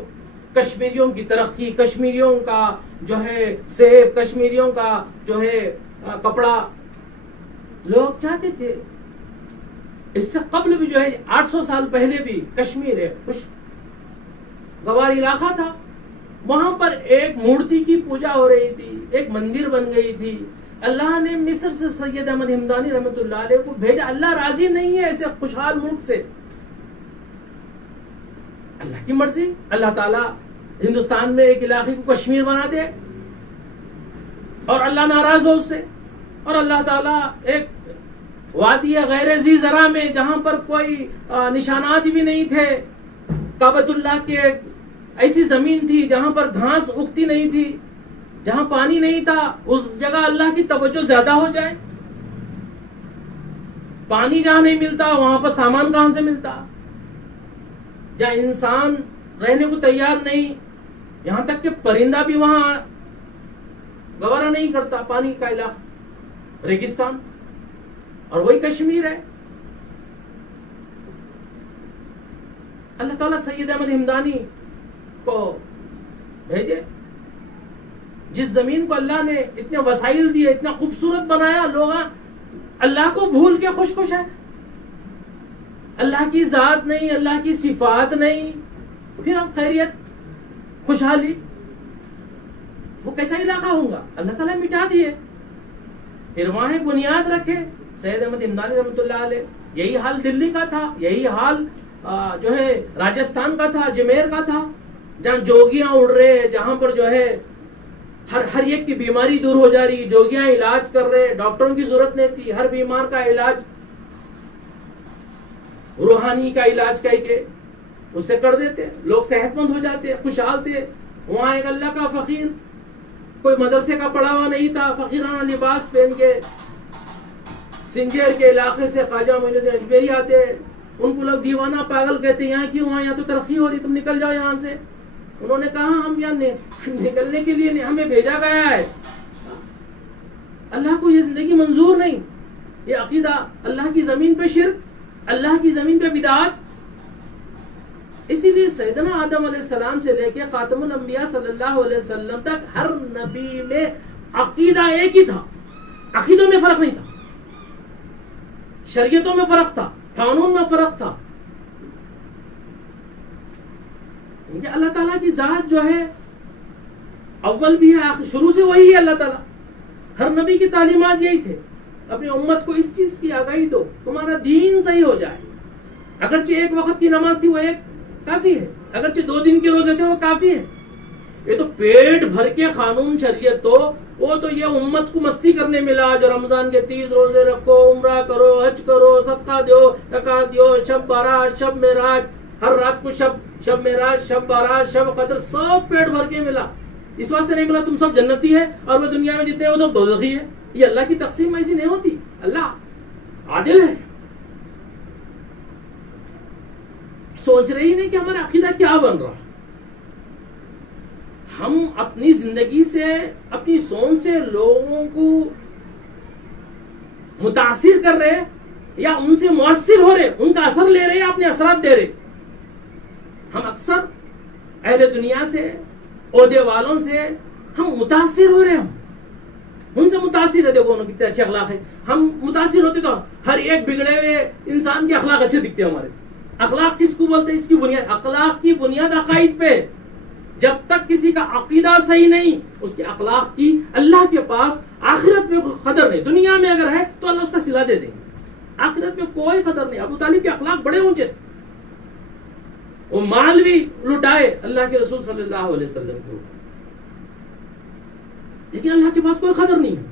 کشمیریوں کی ترقی، کشمیریوں کا جو ہے سیب، کشمیریوں کا جو ہے کپڑا لوگ چاہتے تھے. اس سے قبل بھی جو ہے 800 سال پہلے بھی کشمیر ایک خوشگوار علاقہ تھا. وہاں پر ایک مورتی کی پوجا ہو رہی تھی، ایک مندر بن گئی تھی. اللہ نے مصر سے سید احمد ہمدانی رحمۃ اللہ علیہ کو بھیجا. اللہ راضی نہیں ہے ایسے خوشحال ملک سے. اللہ کی مرضی. اللہ تعالیٰ ہندوستان میں ایک علاقے کو کشمیر بنا دے اور اللہ ناراض ہو اس سے, اور اللہ تعالیٰ ایک وادی غیر ذی زرع میں جہاں پر کوئی نشانات بھی نہیں تھے, کعبۃ اللہ کے ایسی زمین تھی جہاں پر گھاس اگتی نہیں تھی, جہاں پانی نہیں تھا, اس جگہ اللہ کی توجہ زیادہ ہو جائے. پانی جہاں نہیں ملتا وہاں پر سامان کہاں سے ملتا, جہاں انسان رہنے کو تیار نہیں, یہاں تک کہ پرندہ بھی وہاں گوارا نہیں کرتا, پانی کا علاقہ ریگستان, اور وہی کشمیر ہے. اللہ تعالیٰ سید احمد ہمدانی کو بھیجے, جس زمین کو اللہ نے اتنے وسائل دیے, اتنا خوبصورت بنایا, لوگ اللہ کو بھول کے خوش خوش ہیں, اللہ کی ذات نہیں, اللہ کی صفات نہیں, پھر ہم خیریت خوشحالی, وہ کیسا علاقہ ہوگا؟ اللہ تعالیٰ مٹا دیے. پھر وہاں بنیاد رکھے سید احمد ہمدانی رحمۃ اللہ علیہ. یہی حال دلی کا تھا, یہی حال جو ہے راجستھان کا تھا, اجمیر کا تھا, جہاں جوگیاں اڑ رہے, جہاں پر جو ہے ہر ایک کی بیماری دور ہو جا رہی, جوگیاں علاج کر رہے, ڈاکٹروں کی ضرورت نہیں تھی, ہر بیمار کا علاج روحانی کا علاج کہہ کے اس سے کر دیتے, لوگ صحت مند ہو جاتے, خوشحال تھے. وہاں ایک اللہ کا فقیر, کوئی مدرسے کا پڑھا ہوا نہیں تھا, فقیرانہ لباس پہن کے سنجیر کے علاقے سے خواجہ معین الدین اجمیری آتے, ان کو لوگ دیوانہ پاگل کہتے, یہاں کیوں, وہاں یہاں تو ترقی ہو رہی, تم نکل جاؤ یہاں سے. انہوں نے کہا ہم یہاں نکلنے کے لیے نہیں, ہمیں بھیجا گیا ہے. اللہ کو یہ زندگی منظور نہیں, یہ عقیدہ, اللہ کی زمین پہ شرک, اللہ کی زمین پہ بدعات. اسی لیے سیدنا آدم علیہ السلام سے لے کے خاتم الانبیاء صلی اللہ علیہ وسلم تک ہر نبی میں عقیدہ ایک ہی تھا, عقیدوں میں فرق نہیں تھا, شریعتوں میں فرق تھا, قانون میں فرق تھا. اللہ تعالیٰ کی ذات جو ہے اول بھی ہے, شروع سے وہی ہے اللہ تعالیٰ. ہر نبی کی تعلیمات یہی تھے, اپنی امت کو اس چیز کی آگاہی دو, تمہارا دین صحیح ہو جائے. اگرچہ ایک وقت کی نماز تھی وہ ایک کافی ہے, اگرچہ 2 دن کے روزے تھے وہ کافی ہے. یہ تو پیٹ بھر کے قانون شریعت, تو وہ تو یہ امت کو مستی کرنے ملا, جو رمضان کے 30 روزے رکھو, عمرہ کرو, حج کرو, صدقہ دو, زکات دو, شب بارات, شب معراج, ہر رات کو شب معراج, شب بارات, شب قدر, سب پیٹ بھر کے ملا. اس واسطے نہیں ملا تم سب جنتی ہے اور وہ دنیا میں جتنے ہیں وہ سب دوزخی ہے. یہ اللہ کی تقسیم ایسی نہیں ہوتی, اللہ عادل ہے. سوچ رہے ہی نہیں کہ ہمارا عقیدہ کیا بن رہا. ہم اپنی زندگی سے, اپنی سوچ سے لوگوں کو متاثر کر رہے, یا ان سے مؤثر ہو رہے, ان کا اثر لے رہے, یا اپنے اثرات دے رہے. ہم اکثر اہل دنیا سے, عہدے والوں سے ہم متاثر ہو رہے, ہم ان سے متاثر ہے. دیکھو کتنے اچھے اخلاق ہیں, ہم متاثر ہوتے تو ہر ایک بگڑے ہوئے انسان کے اخلاق اچھے دکھتے ہیں ہمارے. اخلاق کس کو بولتے ہیں؟ اس کی بنیاد, اخلاق کی بنیاد عقائد پہ. جب تک کسی کا عقیدہ صحیح نہیں, اس کے اخلاق کی اللہ کے پاس آخرت میں کوئی قدر نہیں. دنیا میں اگر ہے تو اللہ اس کا صلہ دے دیں گے, آخرت میں کوئی قدر نہیں. ابو طالب کے اخلاق بڑے اونچے تھے, وہ مال بھی لٹائے اللہ کے رسول صلی اللہ علیہ وسلم کو, لیکن اللہ کے پاس کوئی قدر نہیں ہے,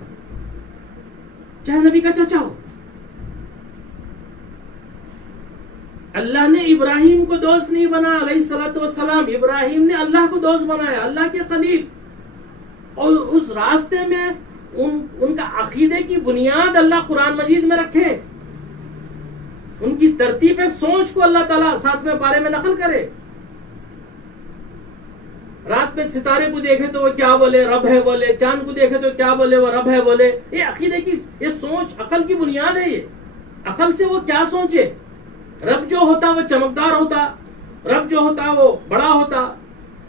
چاہے نبی کا چچا ہو. اللہ نے ابراہیم کو دوست نہیں بنا علیہ الصلوۃ والسلام, ابراہیم نے اللہ کو دوست بنایا, اللہ کے خلیل. اور اس راستے میں ان کا عقیدے کی بنیاد اللہ قرآن مجید میں رکھے, ان کی ترتیب سوچ کو اللہ تعالیٰ 7ویں پارے میں نقل کرے. رات میں ستارے کو دیکھے تو وہ کیا بولے, رب ہے بولے. چاند کو دیکھے تو کیا بولے, وہ رب ہے بولے. یہ عقیدے کی, یہ سوچ عقل کی بنیاد ہے. یہ عقل سے وہ کیا سوچے. رب جو ہوتا وہ چمکدار ہوتا, رب جو ہوتا وہ بڑا ہوتا.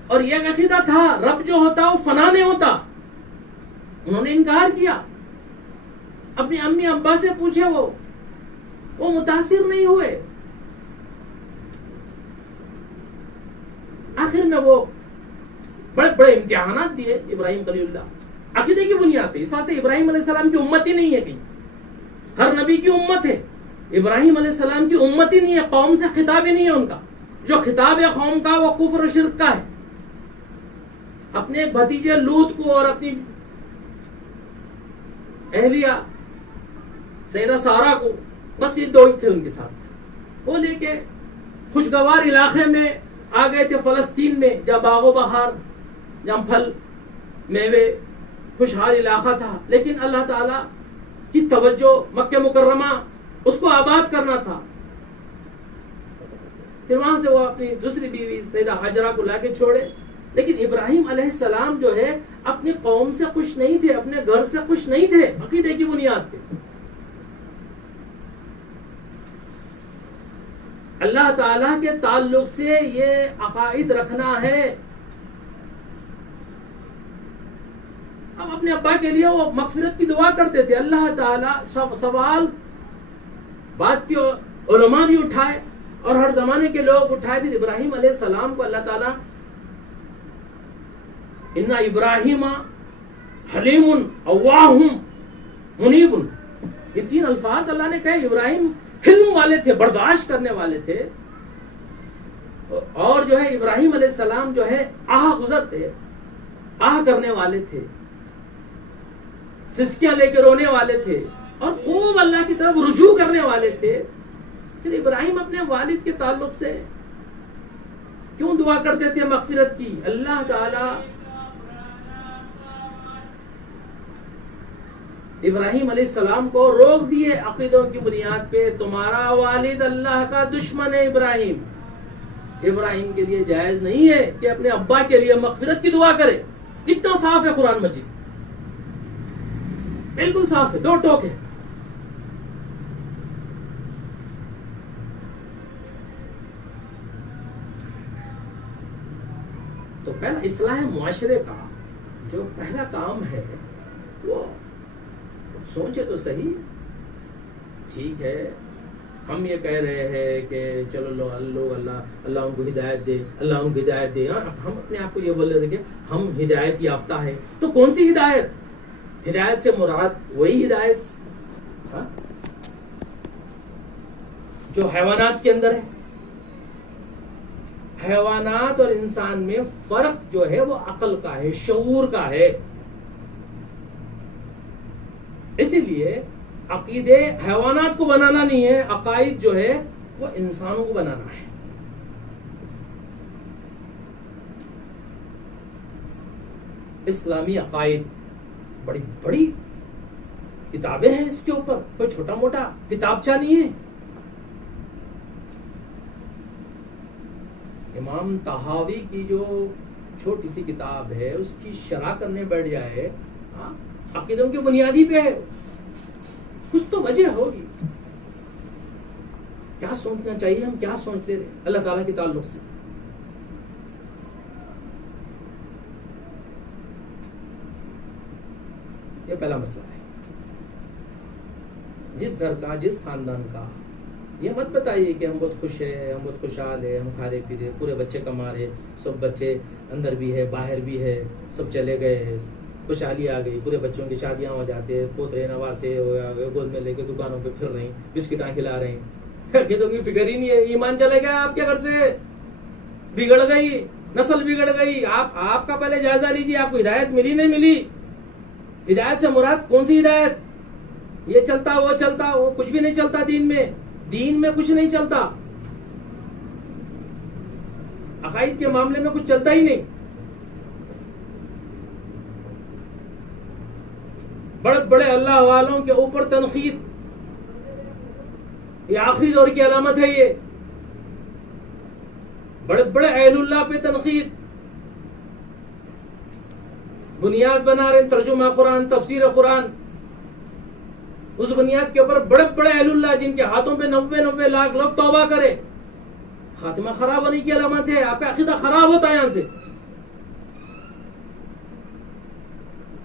اور یہ عقیدہ تھا رب جو ہوتا وہ فنا نہیں ہوتا. انہوں نے انکار کیا. اپنی امی ابا سے پوچھے, وہ متاثر نہیں ہوئے. آخر میں وہ بڑے بڑے امتحانات دیے ابراہیم خلیل اللہ عقیدے کی بنیاد پہ. اس واسطے ابراہیم علیہ السلام کی امت ہی نہیں ہے کہیں, ہر نبی کی امت ہے. ابراہیم علیہ السلام کی امت ہی نہیں ہے, قوم سے خطاب ہی نہیں ہے ان کا. جو خطاب قوم کا وہ کفر و شرک کا ہے. اپنے بھتیجے لوط کو اور اپنی اہلیہ سیدہ سارہ کو، بس یہ دو ہی تھے ان کے ساتھ. وہ لے کے خوشگوار علاقے میں آ گئے تھے فلسطین میں، جہاں باغ و بہار، جہاں پھل میوے خوشحال علاقہ تھا. لیکن اللہ تعالی کی توجہ مکہ مکرمہ اس کو آباد کرنا تھا. پھر وہاں سے وہ اپنی دوسری بیوی سیدہ ہاجرہ کو لا کے چھوڑے. لیکن ابراہیم علیہ السلام جو ہے اپنی قوم سے خوش نہیں تھے، اپنے گھر سے خوش نہیں تھے، عقیدے کی بنیاد پہ. اللہ تعالیٰ کے تعلق سے یہ عقائد رکھنا ہے. اب اپنے ابا کے لیے وہ مغفرت کی دعا کرتے تھے. اللہ تعالیٰ سوال بات کی علماء بھی اٹھائے اور ہر زمانے کے لوگ اٹھائے. پھر ابراہیم علیہ السلام کو اللہ تعالیٰ ان ابراہیم حلیم اواہ منیب، یہ تین الفاظ اللہ نے کہے. ابراہیم حلم والے تھے، برداشت کرنے والے تھے، اور جو ہے ابراہیم علیہ السلام جو ہے آہ گزر تھے، آہ کرنے والے تھے، سسکیاں لے کے رونے والے تھے، اور خوب اللہ کی طرف رجوع کرنے والے تھے. پھر ابراہیم اپنے والد کے تعلق سے کیوں دعا کرتے تھے مغفرت کی؟ اللہ تعالی ابراہیم علیہ السلام کو روک دیے عقیدوں کی بنیاد پہ. تمہارا والد اللہ کا دشمن ہے ابراہیم. ابراہیم کے لیے جائز نہیں ہے کہ اپنے ابا کے لیے مغفرت کی دعا کرے. اتنا صاف ہے قرآن مجید، بالکل صاف ہے، دو ٹوک ہے. تو پہلا اصلاح معاشرے کا جو پہلا کام ہے وہ سوچے تو صحیح. ٹھیک ہے، ہم یہ کہہ رہے ہیں کہ چلو لوگ اللہ ان کو ہدایت دے، اللہ ان کو ہدایت دے. ہم اپنے آپ کو یہ بول رہے تھے کہ ہم ہدایت یافتہ ہیں. تو کون سی ہدایت؟ ہدایت سے مراد وہی ہدایت جو حیوانات کے اندر ہے. حیوانات اور انسان میں فرق جو ہے وہ عقل کا ہے، شعور کا ہے. اسی لیے عقیدے حیوانات کو بنانا نہیں ہے، عقائد جو ہے وہ انسانوں کو بنانا ہے. اسلامی عقائد بڑی بڑی کتابیں ہیں اس کے اوپر، کوئی چھوٹا موٹا کتابچہ نہیں ہے. امام طحاوی کی جو چھوٹی سی کتاب ہے اس کی شرح کرنے بیٹھ جائے، عقیدوں کی بنیادی پہ ہے. کچھ تو وجہ ہوگی. کیا سوچنا چاہیے، ہم کیا سوچتے رہے اللہ تعالیٰ کے تعلق سے. یہ پہلا مسئلہ ہے. جس گھر کا، جس خاندان کا، یہ مت بتائیے کہ ہم بہت خوش ہیں، ہم بہت خوشحال ہیں، ہم کھا رہے پی رہے، پورے بچے کما رہے، سب بچے اندر بھی ہے باہر بھی ہے، سب چلے گئے، خوشحالی آ گئی، پورے بچوں کی شادیاں ہو جاتے، پوترے نواسے گود میں لے کے دکانوں پہ پھر رہے ہیں، بسکٹاں کھلا رہے ہیں. عقیدوں کی فکر ہی نہیں ہے. ایمان چلے گیا آپ کے گھر سے، بگڑ گئی، نسل بگڑ گئی. آپ کا پہلے جائزہ لیجیے، آپ کو ہدایت ملی نہیں ملی. ہدایت سے مراد کون سی ہدایت؟ یہ چلتا وہ چلتا، وہ کچھ بھی نہیں چلتا. دین میں کچھ نہیں چلتا. عقائد کے معاملے میں کچھ چلتا ہی نہیں. بڑے بڑے اللہ والوں کے اوپر تنقید، یہ آخری دور کی علامت ہے. یہ بڑے بڑے اہل اللہ پہ تنقید، بنیاد بنا رہے ترجمہ قرآن، تفسیر قرآن. اس بنیاد کے اوپر بڑے بڑے اہل اللہ جن کے ہاتھوں پہ 90 لاکھ لوگ توبہ کرے. خاتمہ خراب ہونے کی علامت ہے. آپ کا عقیدہ خراب ہوتا ہے. یہاں سے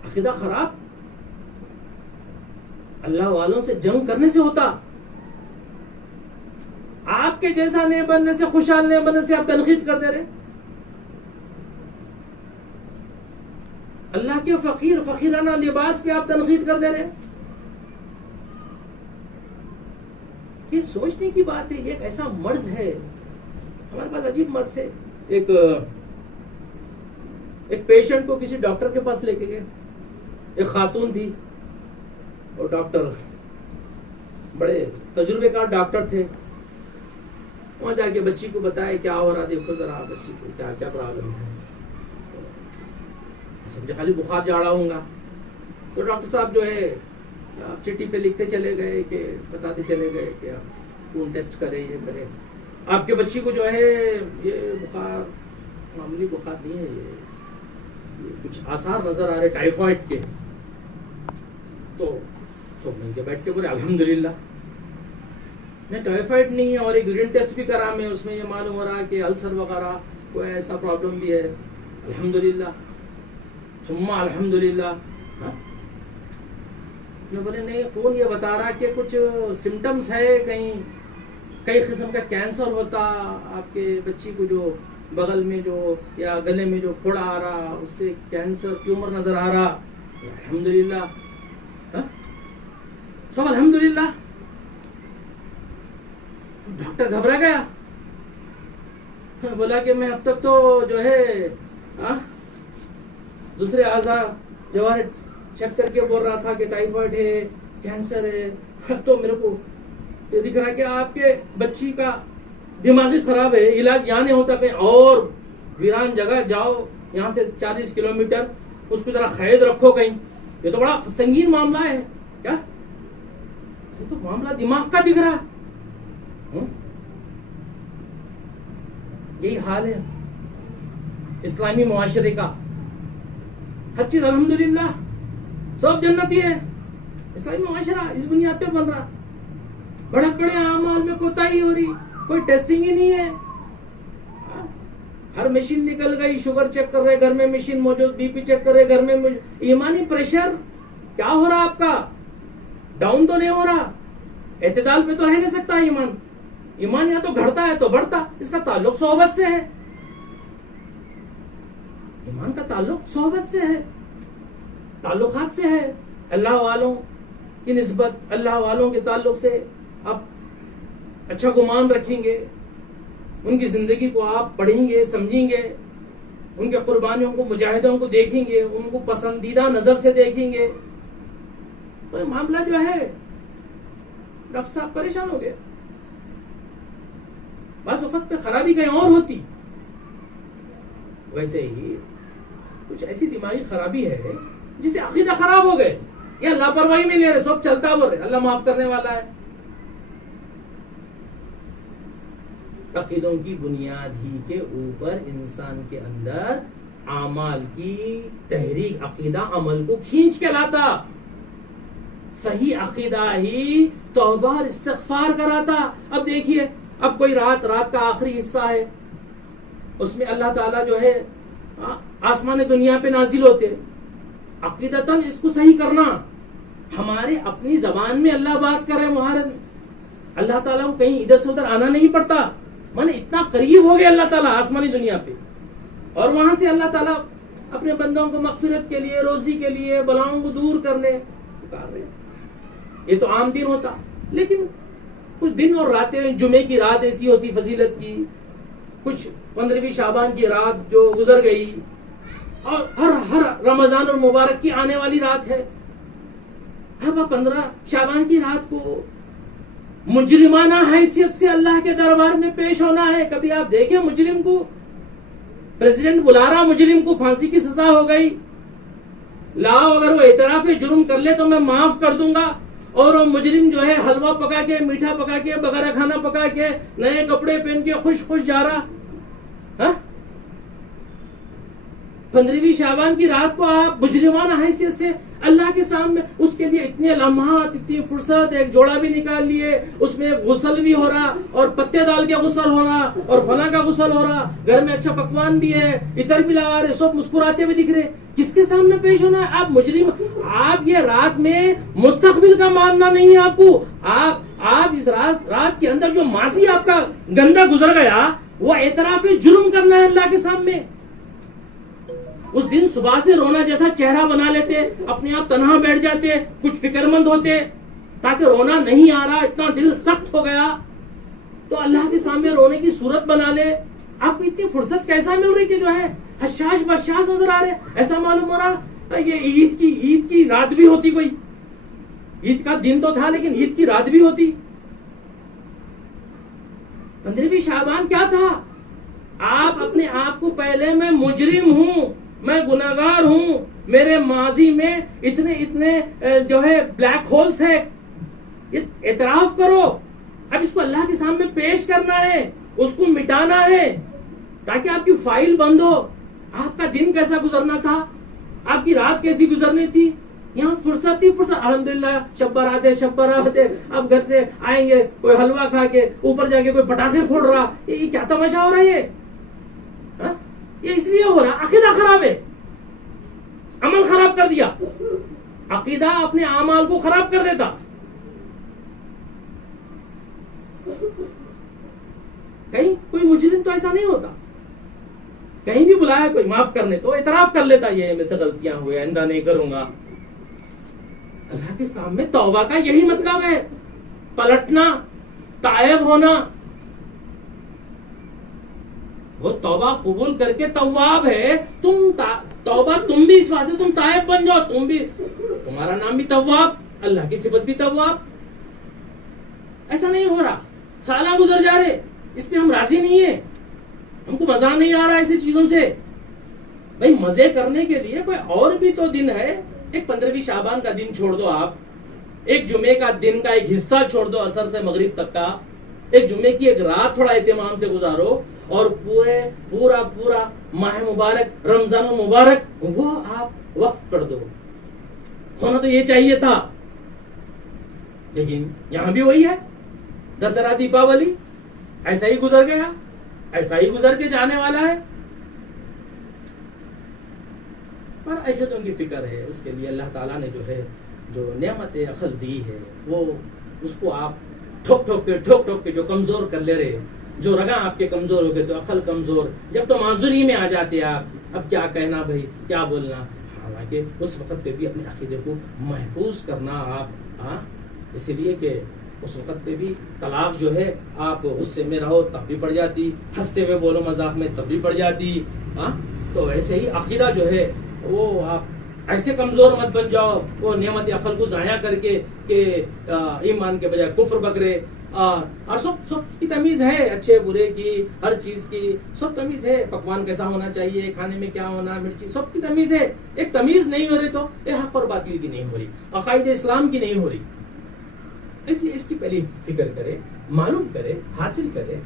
عقیدہ خراب اللہ والوں سے جنگ کرنے سے ہوتا. آپ کے جیسا نہیں بننے سے، خوشحال نہیں بننے سے آپ تنقید کر دے رہے. اللہ کے فقیرانہ لباس پہ آپ تنقید کر دے رہے. یہ سوچنے کی بات ہے. یہ ایک ایسا مرض ہے ہمارے پاس عجیب مرض ہے. ایک پیشنٹ کو کسی ڈاکٹر کے پاس لے کے گئے. ایک خاتون تھی, اور ڈاکٹر بڑے تجربے کار ڈاکٹر تھے. وہاں جا کے بچی کو بتایا کیا ہو رہا, دیکھو ذرا بچی کو کیا کیا پرابلم ہے. سمجھے خالی بخار جاڑا ہوں گا. تو ڈاکٹر صاحب جو ہے چٹھی پہ لکھتے چلے گئے, کہ بتاتے چلے گئے کہ خون ٹیسٹ کرے, یہ کرے. آپ کے بچی کو جو ہے یہ بخار معمولی بخار نہیں ہے, یہ کچھ آثار نظر آ رہے ٹائیفائڈ کے. تو سب مل کے بیٹھ کے بولے الحمدللہ, نہیں ٹائیفائڈ نہیں ہے, اور ایک یورین ٹیسٹ بھی کرا میں, اس میں یہ معلوم ہو رہا کہ السر وغیرہ کوئی ایسا پرابلم بھی ہے. الحمدللہ ثم الحمدللہ. میں بولے نہیں, کون یہ بتا رہا کہ کچھ سمٹمز ہے, کئی قسم کا کینسر ہوتا آپ کے بچی کو, جو بغل میں جو یا گلے میں جو پھوڑا آ رہا, اس سے کینسر ٹیومر نظر آ رہا. الحمدللہ سب الحمدللہ. ڈاکٹر گھبرا گیا, بولا کہ میں اب تک تو جو ہے دوسرے اعضاء جوہر چیک کر کے بول رہا تھا کہ ٹائیفائڈ ہے, کینسر ہے. اب تو میرے کو یہ دکھ رہا کہ آپ کے بچی کا دماغی خراب ہے, علاج یہاں نہیں ہوتا, کہیں اور ویران جگہ جاؤ, یہاں سے 40 کلومیٹر, اس کو ذرا قید رکھو کہیں. یہ تو بڑا سنگین معاملہ ہے. کیا یہ تو معاملہ دماغ کا دکھ رہا. یہی حال ہے اسلامی معاشرے کا. ہر چیز الحمدللہ, سب جنتی ہے. اسلامی معاشرہ اس بنیاد پہ بن رہا. بڑے بڑے اعمال میں کوتاہی ہو رہی, کوئی ٹیسٹنگ ہی نہیں ہے. ہر مشین نکل گئی, شوگر چیک کر رہے گھر میں مشین موجود, بی پی چیک کر رہے گھر میں. ایمانی پریشر کیا ہو رہا آپ کا؟ ڈاؤن تو نہیں ہو رہا, اعتدال پہ تو رہ نہیں سکتا. ایمان یا تو گھڑتا ہے تو بڑھتا. اس کا تعلق صحبت سے ہے. ایمان کا تعلق صحبت سے ہے, تعلقات سے ہے. اللہ والوں کی نسبت, اللہ والوں کے تعلق سے آپ اچھا گمان رکھیں گے, ان کی زندگی کو آپ پڑھیں گے, سمجھیں گے, ان کے قربانیوں کو, مجاہدوں کو دیکھیں گے, ان کو پسندیدہ نظر سے دیکھیں گے. تو یہ معاملہ جو ہے ڈاکٹر صاحب پریشان ہو گئے. بعض وقت پہ خرابی کہیں اور ہوتی. ویسے ہی کچھ ایسی دماغی خرابی ہے جس سے عقیدہ خراب ہو گئے, یا لاپرواہی میں لے رہے, سب چلتا بول رہے, اللہ معاف کرنے والا ہے. عقیدوں کی بنیاد ہی کے اوپر انسان کے اندر اعمال کی تحریک, عقیدہ عمل کو کھینچ کے لاتا. صحیح عقیدہ ہی توبہ اور استغفار کراتا. اب دیکھیے, اب کوئی رات کا آخری حصہ ہے, اس میں اللہ تعالیٰ جو ہے آسمان دنیا پہ نازل ہوتے. عقیدتاً اس کو صحیح کرنا, ہمارے اپنی زبان میں اللہ بات کر رہے, مہارت اللہ تعالیٰ کو کہیں ادھر سے ادھر آنا نہیں پڑتا. من اتنا قریب ہو گیا اللہ تعالیٰ آسمانی دنیا پہ, اور وہاں سے اللہ تعالیٰ اپنے بندوں کو مغفرت کے لیے, روزی کے لیے, بلاؤں کو دور کرنے پکار رہے. یہ تو عام دن ہوتا, لیکن کچھ دن اور راتیں, جمعے کی رات ایسی ہوتی فضیلت کی, کچھ 15ویں شعبان کی رات جو گزر گئی, اور ہر رمضان اور مبارک کی آنے والی رات ہے. اب 15 شعبان کی رات کو مجرمانہ حیثیت سے اللہ کے دربار میں پیش ہونا ہے. کبھی آپ دیکھیں مجرم کو, پریزیڈنٹ بلا رہا مجرم کو, پھانسی کی سزا ہو گئی, لاؤ اگر وہ اعتراف جرم کر لے تو میں معاف کر دوں گا. اور وہ مجرم جو ہے حلوہ پکا کے, میٹھا پکا کے, بغیر کھانا پکا کے, نئے کپڑے پہن کے خوش جا رہا. 15ویں شعبان کی رات کو آپ مجرمانہ حیثیت سے اللہ کے سامنے, اس کے لیے اتنے لمحات, اتنی فرصت, ایک جوڑا بھی نکال لیے, اس میں غسل بھی ہو رہا, اور پتے ڈال کے غسل ہو رہا, اور فلاں کا غسل ہو رہا, گھر میں اچھا پکوان بھی ہے, عطر بھی لگا رہے, سب مسکراتے ہوئے دکھ رہے. کس کے سامنے پیش ہونا ہے؟ آپ مجرم. آپ یہ رات میں مستقبل کا ماننا نہیں ہے آپ کو. آپ اس رات کے اندر جو ماضی آپ کا گندا گزر گیا, وہ اعتراف جرم کرنا ہے اللہ کے سامنے. اس دن صبح سے رونا جیسا چہرہ بنا لیتے, اپنے آپ تنہا بیٹھ جاتے, کچھ فکر مند ہوتے, تاکہ رونا نہیں آ رہا, اتنا دل سخت ہو گیا. تو اللہ کے سامنے رونے کی صورت بنا لے. آپ کو اتنی فرصت کیسا مل رہی کہ جو ہے حشاش بشاش نظر آ رہے. ایسا معلوم ہو رہا یہ عید کی رات بھی ہوتی, کوئی عید کا دن تو تھا لیکن عید کی رات بھی ہوتی. 15ویں شعبان کیا تھا؟ آپ اپنے آپ کو پہلے میں مجرم ہوں, میں گناہگار ہوں, میرے ماضی میں اتنے جو ہے بلیک ہولز ہے, اعتراف کرو. اب اس کو اللہ کے سامنے پیش کرنا ہے, اس کو مٹانا ہے تاکہ آپ کی فائل بند ہو. آپ کا دن کیسا گزرنا تھا, آپ کی رات کیسی گزرنی تھی. یہاں فرصت ہی فرصت. الحمدللہ شب برات ہے. اب گھر سے آئیں گے, کوئی حلوہ کھا کے اوپر جا کے کوئی پٹاخے پھوڑ رہا. یہ کیا تماشا ہو رہا ہے؟ یہ اس لیے ہو رہا عقیدہ خراب ہے, عمل خراب کر دیا. عقیدہ اپنے اعمال کو خراب کر دیتا. کہیں کوئی مجرم تو ایسا نہیں ہوتا, کہیں بھی بلایا کوئی معاف کرنے تو اعتراف کر لیتا, یہ میں سے غلطیاں ہوئے, آئندہ نہیں کروں گا. اللہ کے سامنے توبہ کا یہی مطلب ہے, پلٹنا, تائب ہونا. وہ توبہ قبول کر کے تواب ہے. توبہ تم بھی اس واسطے تم تائب بن جاؤ, تم بھی, تمہارا نام بھی تواب, اللہ کی صفت بھی تواب. ایسا نہیں ہو رہا, سالہ گزر جا رہے, اس پہ ہم راضی نہیں ہیں, ہم کو مزہ نہیں آ رہا ایسی چیزوں سے. بھائی مزے کرنے کے لیے کوئی اور بھی تو دن ہے. ایک 15ویں شعبان کا دن چھوڑ دو, آپ ایک جمعے کا دن کا ایک حصہ چھوڑ دو, عصر سے مغرب تک کا ایک جمعے کی ایک رات تھوڑا اہتمام سے گزارو, اور پورا ماہ مبارک, رمضان المبارک وہ آپ وقف کر دو. ہونا تو یہ چاہیے تھا, لیکن یہاں بھی وہی ہے. دسہرا دیپاولی ایسا ہی گزر گیا, ایسا ہی گزر کے جانے والا ہے. پر عیشتوں کی فکر ہے, اس کے لیے اللہ تعالیٰ نے جو ہے جو نعمت عقل دی ہے وہ اس کو آپ ٹھوک ٹھوک کے جو کمزور کر لے رہے, جو رگاں آپ کے کمزور ہو گئے تو عقل کمزور, جب تو معذوری میں آ جاتے آپ, اب کیا کہنا بھائی, کیا بولنا. حالانکہ اس وقت پہ بھی اپنے عقیدے کو محفوظ کرنا آپ, اسی لیے کہ اس وقت پہ بھی طلاق جو ہے آپ غصے میں رہو تب بھی پڑ جاتی, ہنستے ہوئے بولو مذاق میں تب بھی پڑ جاتی. تو ایسے ہی عقیدہ جو ہے وہ آپ ایسے کمزور مت بن جاؤ, وہ نعمت عقل کو ضائع کر کے کہ ایمان کے بجائے کفر پکڑے. اور سب کی تمیز ہے, اچھے برے کی, ہر چیز کی سب تمیز ہے. پکوان کیسا ہونا چاہیے, کھانے میں کیا ہونا, مرچی, سب کی تمیز ہے. ایک تمیز نہیں ہو رہی تو یہ حق اور باطل کی نہیں ہو رہی, عقائد اسلام کی نہیں ہو رہی. اس لیے اس کی پہلی فکر کرے, معلوم کرے, حاصل کرے.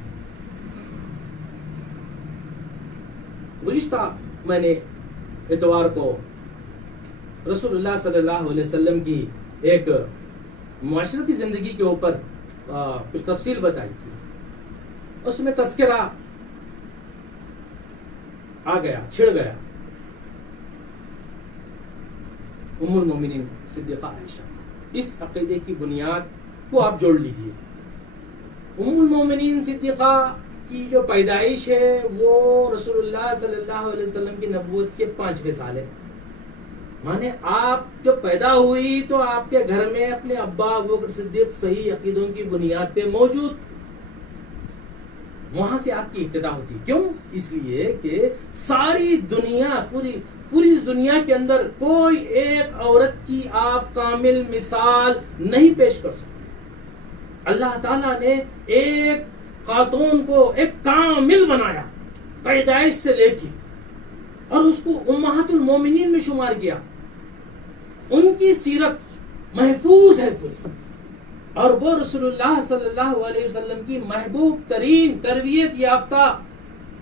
گزشتہ میں نے اتوار کو رسول اللہ صلی اللہ علیہ وسلم کی ایک معاشرتی زندگی کے اوپر کچھ تفصیل بتائی تھی. اس میں تذکرہ آ گیا, چھڑ گیا ام المومنین صدیقہ عائشہ. اس عقیدے کی بنیاد کو آپ جوڑ لیجئے. ام المومنین صدیقہ کی جو پیدائش ہے وہ رسول اللہ صلی اللہ علیہ وسلم کی نبوت کے 5ویں سال ہے. مانے آپ جب پیدا ہوئی تو آپ کے گھر میں اپنے ابا ابو بکر صدیق صحیح عقیدوں کی بنیاد پہ موجود تھے. وہاں سے آپ کی ابتدا ہوتی. کیوں؟ اس لیے کہ ساری دنیا, پوری دنیا کے اندر کوئی ایک عورت کی آپ کامل مثال نہیں پیش کر سکتے. اللہ تعالیٰ نے ایک خاتون کو ایک کامل بنایا پیدائش سے لے کے, اور اس کو امہات المومنین میں شمار کیا. ان کی سیرت محفوظ ہے پوری, اور وہ رسول اللہ صلی اللہ علیہ وسلم کی محبوب ترین تربیت یافتہ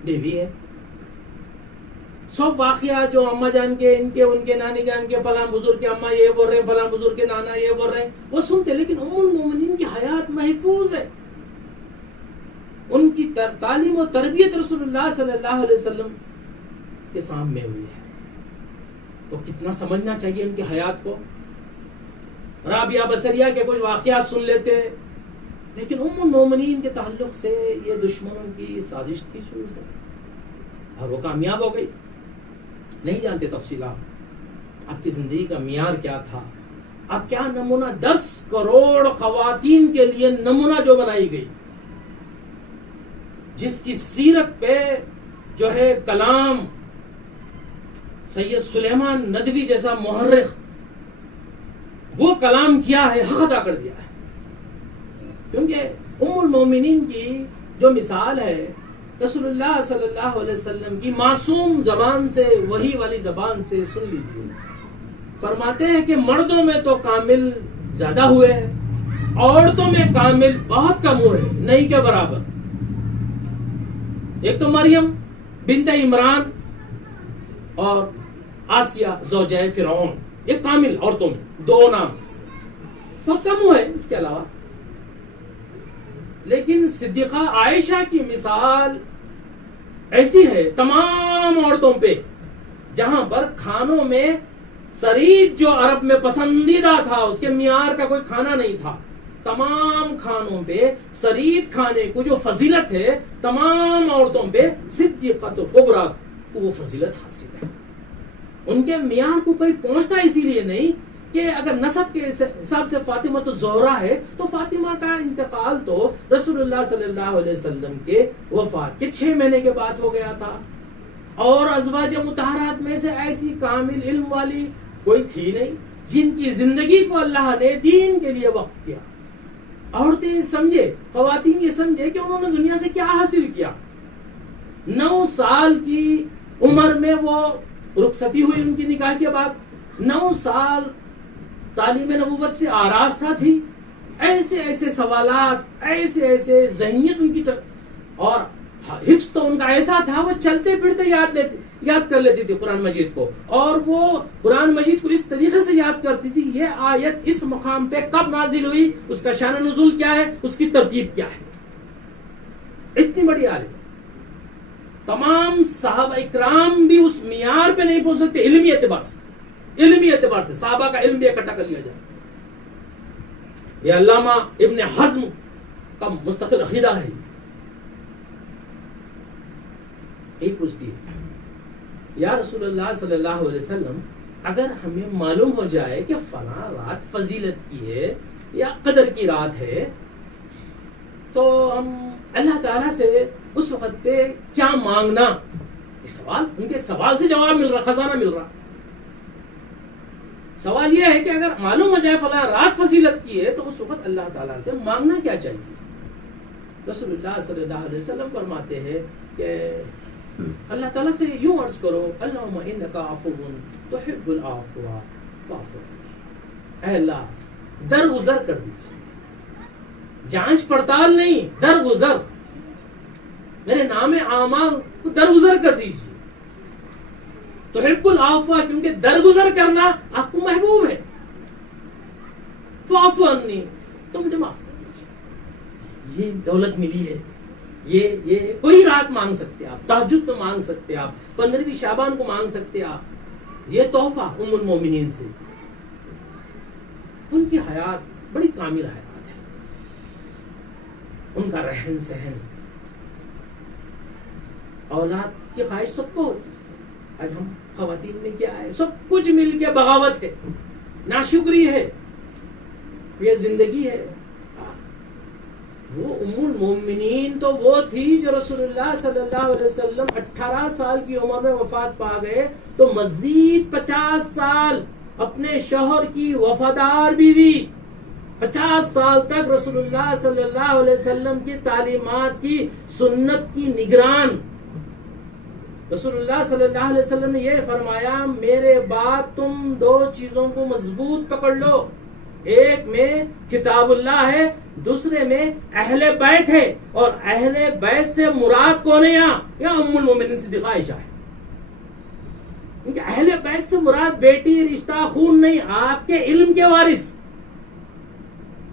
بیوی ہے. سب واقعات جو اماں جان کے, ان کے نانی جان کے, فلاں بزرگ کے اماں یہ بول رہے ہیں, فلاں بزرگ کے نانا یہ بول رہے ہیں, وہ سنتے, لیکن ام المومنین کی حیات محفوظ ہے. ان کی تعلیم و تربیت رسول اللہ صلی اللہ علیہ وسلم کے سامنے ہوئی ہے. تو کتنا سمجھنا چاہیے ان کی حیات کو. رابعہ بصریہ کے کچھ واقعات سن لیتے, لیکن ام المومنین کے تعلق سے یہ دشمنوں کی سازش تھی شروع سے, اور وہ کامیاب ہو گئی. نہیں جانتے تفصیلات, آپ کی زندگی کا معیار کیا تھا, آپ کیا نمونہ, 10 کروڑ خواتین کے لیے نمونہ جو بنائی گئی, جس کی سیرت پہ جو ہے کلام سید سلیمان ندوی جیسا محرخ وہ کلام کیا ہے، حق ادا کر دیا ہے. کیونکہ ام المومنین کی جو مثال ہے رسول اللہ صلی اللہ علیہ وسلم کی معصوم زبان سے، وحی والی زبان سے سن لیجیے. فرماتے ہیں کہ مردوں میں تو کامل زیادہ ہوئے ہیں، عورتوں میں کامل بہت کم ہوئے، نہیں کے برابر. ایک تو مریم بنت عمران اور آسیہ زوجہ فرعون، یہ کامل عورتوں میں 2 نام بہت کم ہوئے. اس کے علاوہ لیکن صدیقہ عائشہ کی مثال ایسی ہے تمام عورتوں پہ، جہاں پر کھانوں میں سرید جو عرب میں پسندیدہ تھا، اس کے معیار کا کوئی کھانا نہیں تھا. تمام کھانوں پہ سرید کھانے کو جو فضیلت ہے، تمام عورتوں پہ صدیقہ کبریٰ کو وہ فضیلت حاصل ہے. ان کے معیار کو کوئی پہنچتا اسی لیے نہیں کہ اگر نسب کے حساب سے فاطمہ تو زہرا ہے، تو فاطمہ کا انتقال تو رسول اللہ صلی اللہ علیہ وسلم کے وفات کے 6 مہینے کے بعد ہو گیا تھا. اور ازواج مطہرات میں سے ایسی کامل علم والی کوئی تھی نہیں جن کی زندگی کو اللہ نے دین کے لیے وقف کیا. عورتیں سمجھے، خواتین یہ سمجھے کہ انہوں نے دنیا سے کیا حاصل کیا. 9 سال کی عمر میں وہ رخصتی ہوئی ان کی نکاح کے بعد، 9 سال تعلیم نبوت سے آراستہ تھی. ایسے ایسے سوالات، ایسے ایسے ذہنیت ان کی اور حفظ تو ان کا ایسا تھا، وہ چلتے پھرتے یاد کر لیتی تھی قرآن مجید کو. اور وہ قرآن مجید کو اس طریقے سے یاد کرتی تھی، یہ آیت اس مقام پہ کب نازل ہوئی، اس کا شان نزول کیا ہے، اس کی ترتیب کیا ہے. اتنی بڑی عالم. تمام صحابہ اکرام بھی اس معیار پہ نہیں پہنچ سکتے علمی اعتبار سے. علمی اعتبار سے صحابہ کا علم بھی اکٹھا کر لیا جائے. یہ علامہ ابن حزم کا مستقل عقیدہ ہے. یہی پوچھتی ہے یا رسول اللہ صلی اللہ علیہ وسلم، اگر ہمیں معلوم ہو جائے کہ فلاں رات فضیلت کی ہے یا قدر کی رات ہے، تو ہم اللہ تعالیٰ سے اس وقت پہ کیا مانگنا؟ ایک سوال، ان کے ایک سوال سے جواب مل رہا، خزانہ مل رہا. سوال یہ ہے کہ اگر معلوم ہو جائے فلاں رات فضیلت کی ہے، تو اس وقت اللہ تعالیٰ سے مانگنا کیا چاہیے؟ رسول اللہ صلی اللہ علیہ وسلم فرماتے ہیں کہ اللہ تعالیٰ سے یوں عرض کرو، اللہم انکا عفو تحب العفو فاعف عنی. اے اللہ درگزر کر دیجیے، جانچ پڑتال نہیں، درگزر، میرے نام اعمال کو درگزر کر دیجیے. تحب العفو، کیونکہ درگزر کرنا آپ کو محبوب ہے. فاعف عنی، تو مجھے معاف کر دیجیے. یہ دولت ملی ہے. یہ کوئی رات مانگ سکتے آپ، تہجد میں مانگ سکتے آپ، 15ویں شعبان کو مانگ سکتے آپ. یہ تحفہ ام المومنین سے. ان کی حیات بڑی کامل حیات ہے. ان کا رہن سہن، اولاد کی خواہش سب کو ہوتی. آج ہم خواتین میں کیا ہے؟ سب کچھ مل کے بغاوت ہے، ناشکری ہے، یہ زندگی ہے. وہ ام المومنین تو وہ تھی جو رسول اللہ صلی اللہ علیہ وسلم 18 سال کی عمر میں وفات پا گئے تو مزید 50 سال اپنے شوہر کی وفادار بیوی، 50 سال تک رسول اللہ صلی اللہ علیہ وسلم کی تعلیمات کی، سنت کی نگران. رسول اللہ صلی اللہ علیہ وسلم نے یہ فرمایا، میرے بعد تم 2 چیزوں کو مضبوط پکڑ لو. ایک میں کتاب اللہ ہے، دوسرے میں اہل بیت ہے. اور اہل بیت سے مراد کون ہے یا ام المومنین صدیقہ عائشہ ہے. کیونکہ اہل بیت سے مراد بیٹی، رشتہ، خون نہیں، آپ کے علم کے وارث.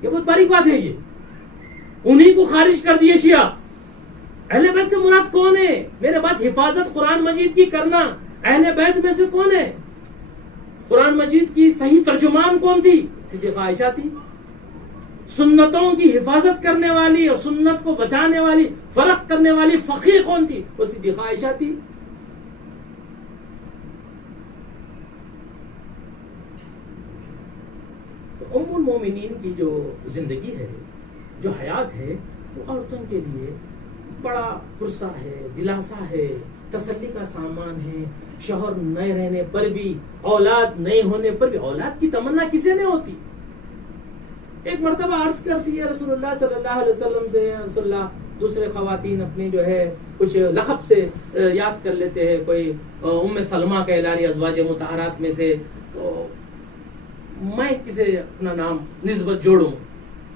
یہ بہت باریک بات ہے. یہ انہی کو خارج کر دیے شیعہ. اہل بیت سے مراد کون ہے؟ میرے بعد حفاظت قرآن مجید کی کرنا. اہل بیت میں سے کون ہے؟ قرآن مجید کی صحیح ترجمان کون تھی؟ صدیقہ عائشہ تھی. سنتوں کی حفاظت کرنے والی اور سنت کو بچانے والی، فرق کرنے والی فقیہ کون تھی؟ وہ صدیقہ عائشہ تھی. تو ام المومنین کی جو زندگی ہے، جو حیات ہے، وہ عورتوں کے لیے بڑا پرسہ ہے، دلاسا ہے، تسلی کا سامان ہے. شوہر نہ رہنے پر بھی، اولاد نہیں ہونے پر بھی، اولاد کی تمنا کسے نہیں ہوتی. ایک مرتبہ عرض کرتی ہے رسول اللہ صلی اللہ علیہ وسلم سے، رسول اللہ دوسرے خواتین اپنی جو ہے کچھ لقب سے یاد کر لیتے ہیں، کوئی ام سلمہ کہلا رہی ازواج مطہرات میں سے، تو میں کسے اپنا نام نسبت جوڑوں؟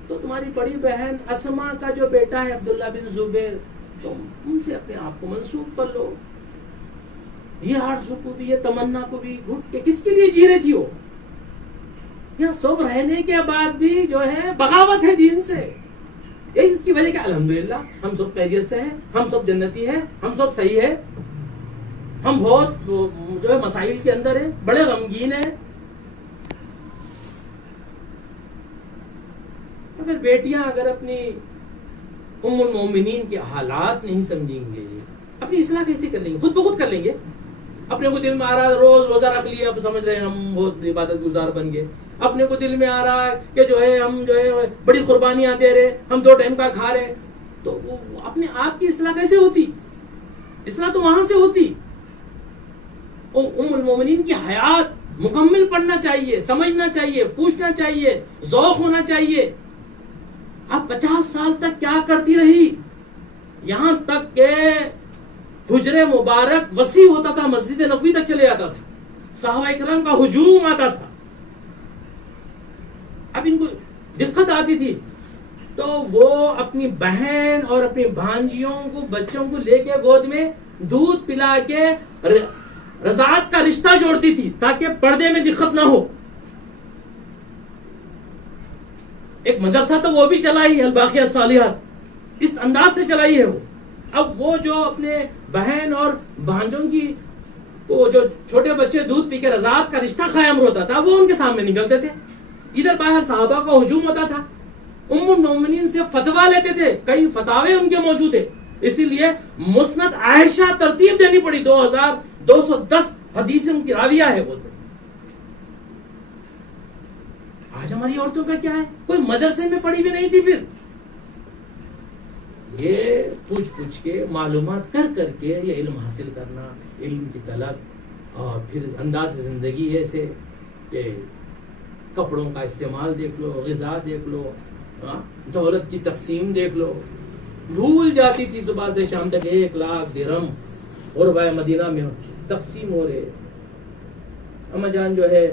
تو تمہاری بڑی بہن اسما کا جو بیٹا ہے عبداللہ بن زبیر، تم ان سے اپنے آپ کو منسوب کر لو. یہ آرزو کو بھی، یہ تمنا کو بھی گھٹ کے کس کے لیے جی رہی تھی ہو؟ یہاں سب رہنے کے بعد بھی جو ہے بغاوت ہے دین سے. یہی اس کی وجہ کہ الحمدللہ ہم سب خیریت سے ہیں، ہم سب جنتی ہیں، ہم سب صحیح ہے، ہم بہت جو ہے مسائل کے اندر ہیں، بڑے غمگین ہیں. اگر بیٹیاں اگر اپنی ام المومنین کے حالات نہیں سمجھیں گے، اپنی اصلاح کیسے کر لیں گے؟ خود بخود کر لیں گے. اپنے کو دل میں آ رہا ہے روز روزہ رکھ لیا، اب سمجھ رہے ہیں ہم بہت عبادت گزار بن گئے. اپنے کو دل میں آ رہا ہے کہ جو ہے ہم جو ہے بڑی قربانیاں دے رہے، ہم 2 ٹائم کا کھا رہے، تو وہ اپنے آپ کی اصلاح کیسے ہوتی؟ اصلاح تو وہاں سے ہوتی. ام المومنین کی حیات مکمل پڑھنا چاہیے، سمجھنا چاہیے، پوچھنا چاہیے، ذوق ہونا چاہیے. اب 50 سال تک کیا کرتی رہی؟ یہاں تک کہ حجر مبارک وسیع ہوتا تھا، مسجد نبوی تک چلے جاتا تھا، صحابہ کرام کا ہجوم آتا تھا. اب ان کو دقت آتی تھی تو وہ اپنی بہن اور اپنی بھانجیوں کو، بچوں کو لے کے گود میں دودھ پلا کے رضاعت کا رشتہ جوڑتی تھی تاکہ پردے میں دقت نہ ہو. ایک مدرسہ تو وہ بھی چلائی، الباقیات صالحات، اس انداز سے چلائی ہے وہ. اب وہ جو اپنے بہن اور بھانجوں کی وہ جو چھوٹے بچے دودھ پی کے رضاعت کا رشتہ قائم ہوتا تھا، وہ ان کے سامنے نکلتے تھے. ادھر باہر صحابہ کا ہجوم ہوتا تھا، ام المومنین سے فتوا لیتے تھے، کئی فتاوے ان کے موجود ہیں. اسی لیے مسند عائشہ ترتیب دینی پڑی، 2210 حدیث ان کی راویہ ہے بہت بڑی. آج ہماری عورتوں کا کیا ہے؟ کوئی مدرسے میں پڑھی بھی نہیں تھی. پھر یہ پوچھ کے معلومات کر کے یہ علم حاصل کرنا، علم کی طلب، اور پھر انداز زندگی ایسے کہ کپڑوں کا استعمال دیکھ لو، غذا دیکھ لو، دولت کی تقسیم دیکھ لو. بھول جاتی تھی صبح سے شام تک 1 لاکھ درہم غربۂ مدینہ میں تقسیم ہو رہے. اما جان جو ہے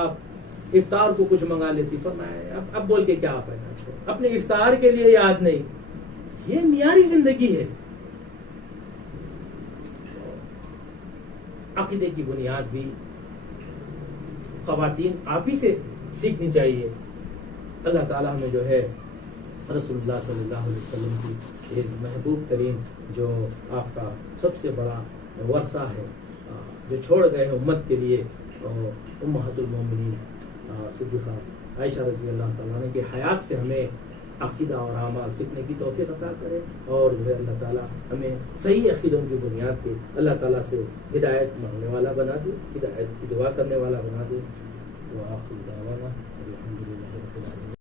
آپ افطار کو کچھ منگا لیتی، فرمایا اب بول کے کیا فائدہ، چھوڑ، اپنے افطار کے لیے یاد نہیں. یہ معیاری زندگی ہے. عقیدے کی بنیاد بھی خواتین آپ ہی سے سیکھنی چاہیے. اللہ تعالیٰ ہمیں جو ہے رسول اللہ صلی اللہ علیہ وسلم کی اس محبوب ترین جو آپ کا سب سے بڑا ورثہ ہے جو چھوڑ گئے ہیں امت کے لیے، امہات المومنین صدیقہ عائشہ رضی اللہ تعالیٰ عنہ کی حیات سے ہمیں عقیدہ اور اعمال سیکھنے کی توفیق عطا کرے، اور جو ہے اللہ تعالیٰ ہمیں صحیح عقیدوں کی بنیاد پہ اللہ تعالیٰ سے ہدایت مانگنے والا بنا دے، ہدایت کی دعا کرنے والا بنا دے. وآخر دعوانا الحمدللہ رب العالمین.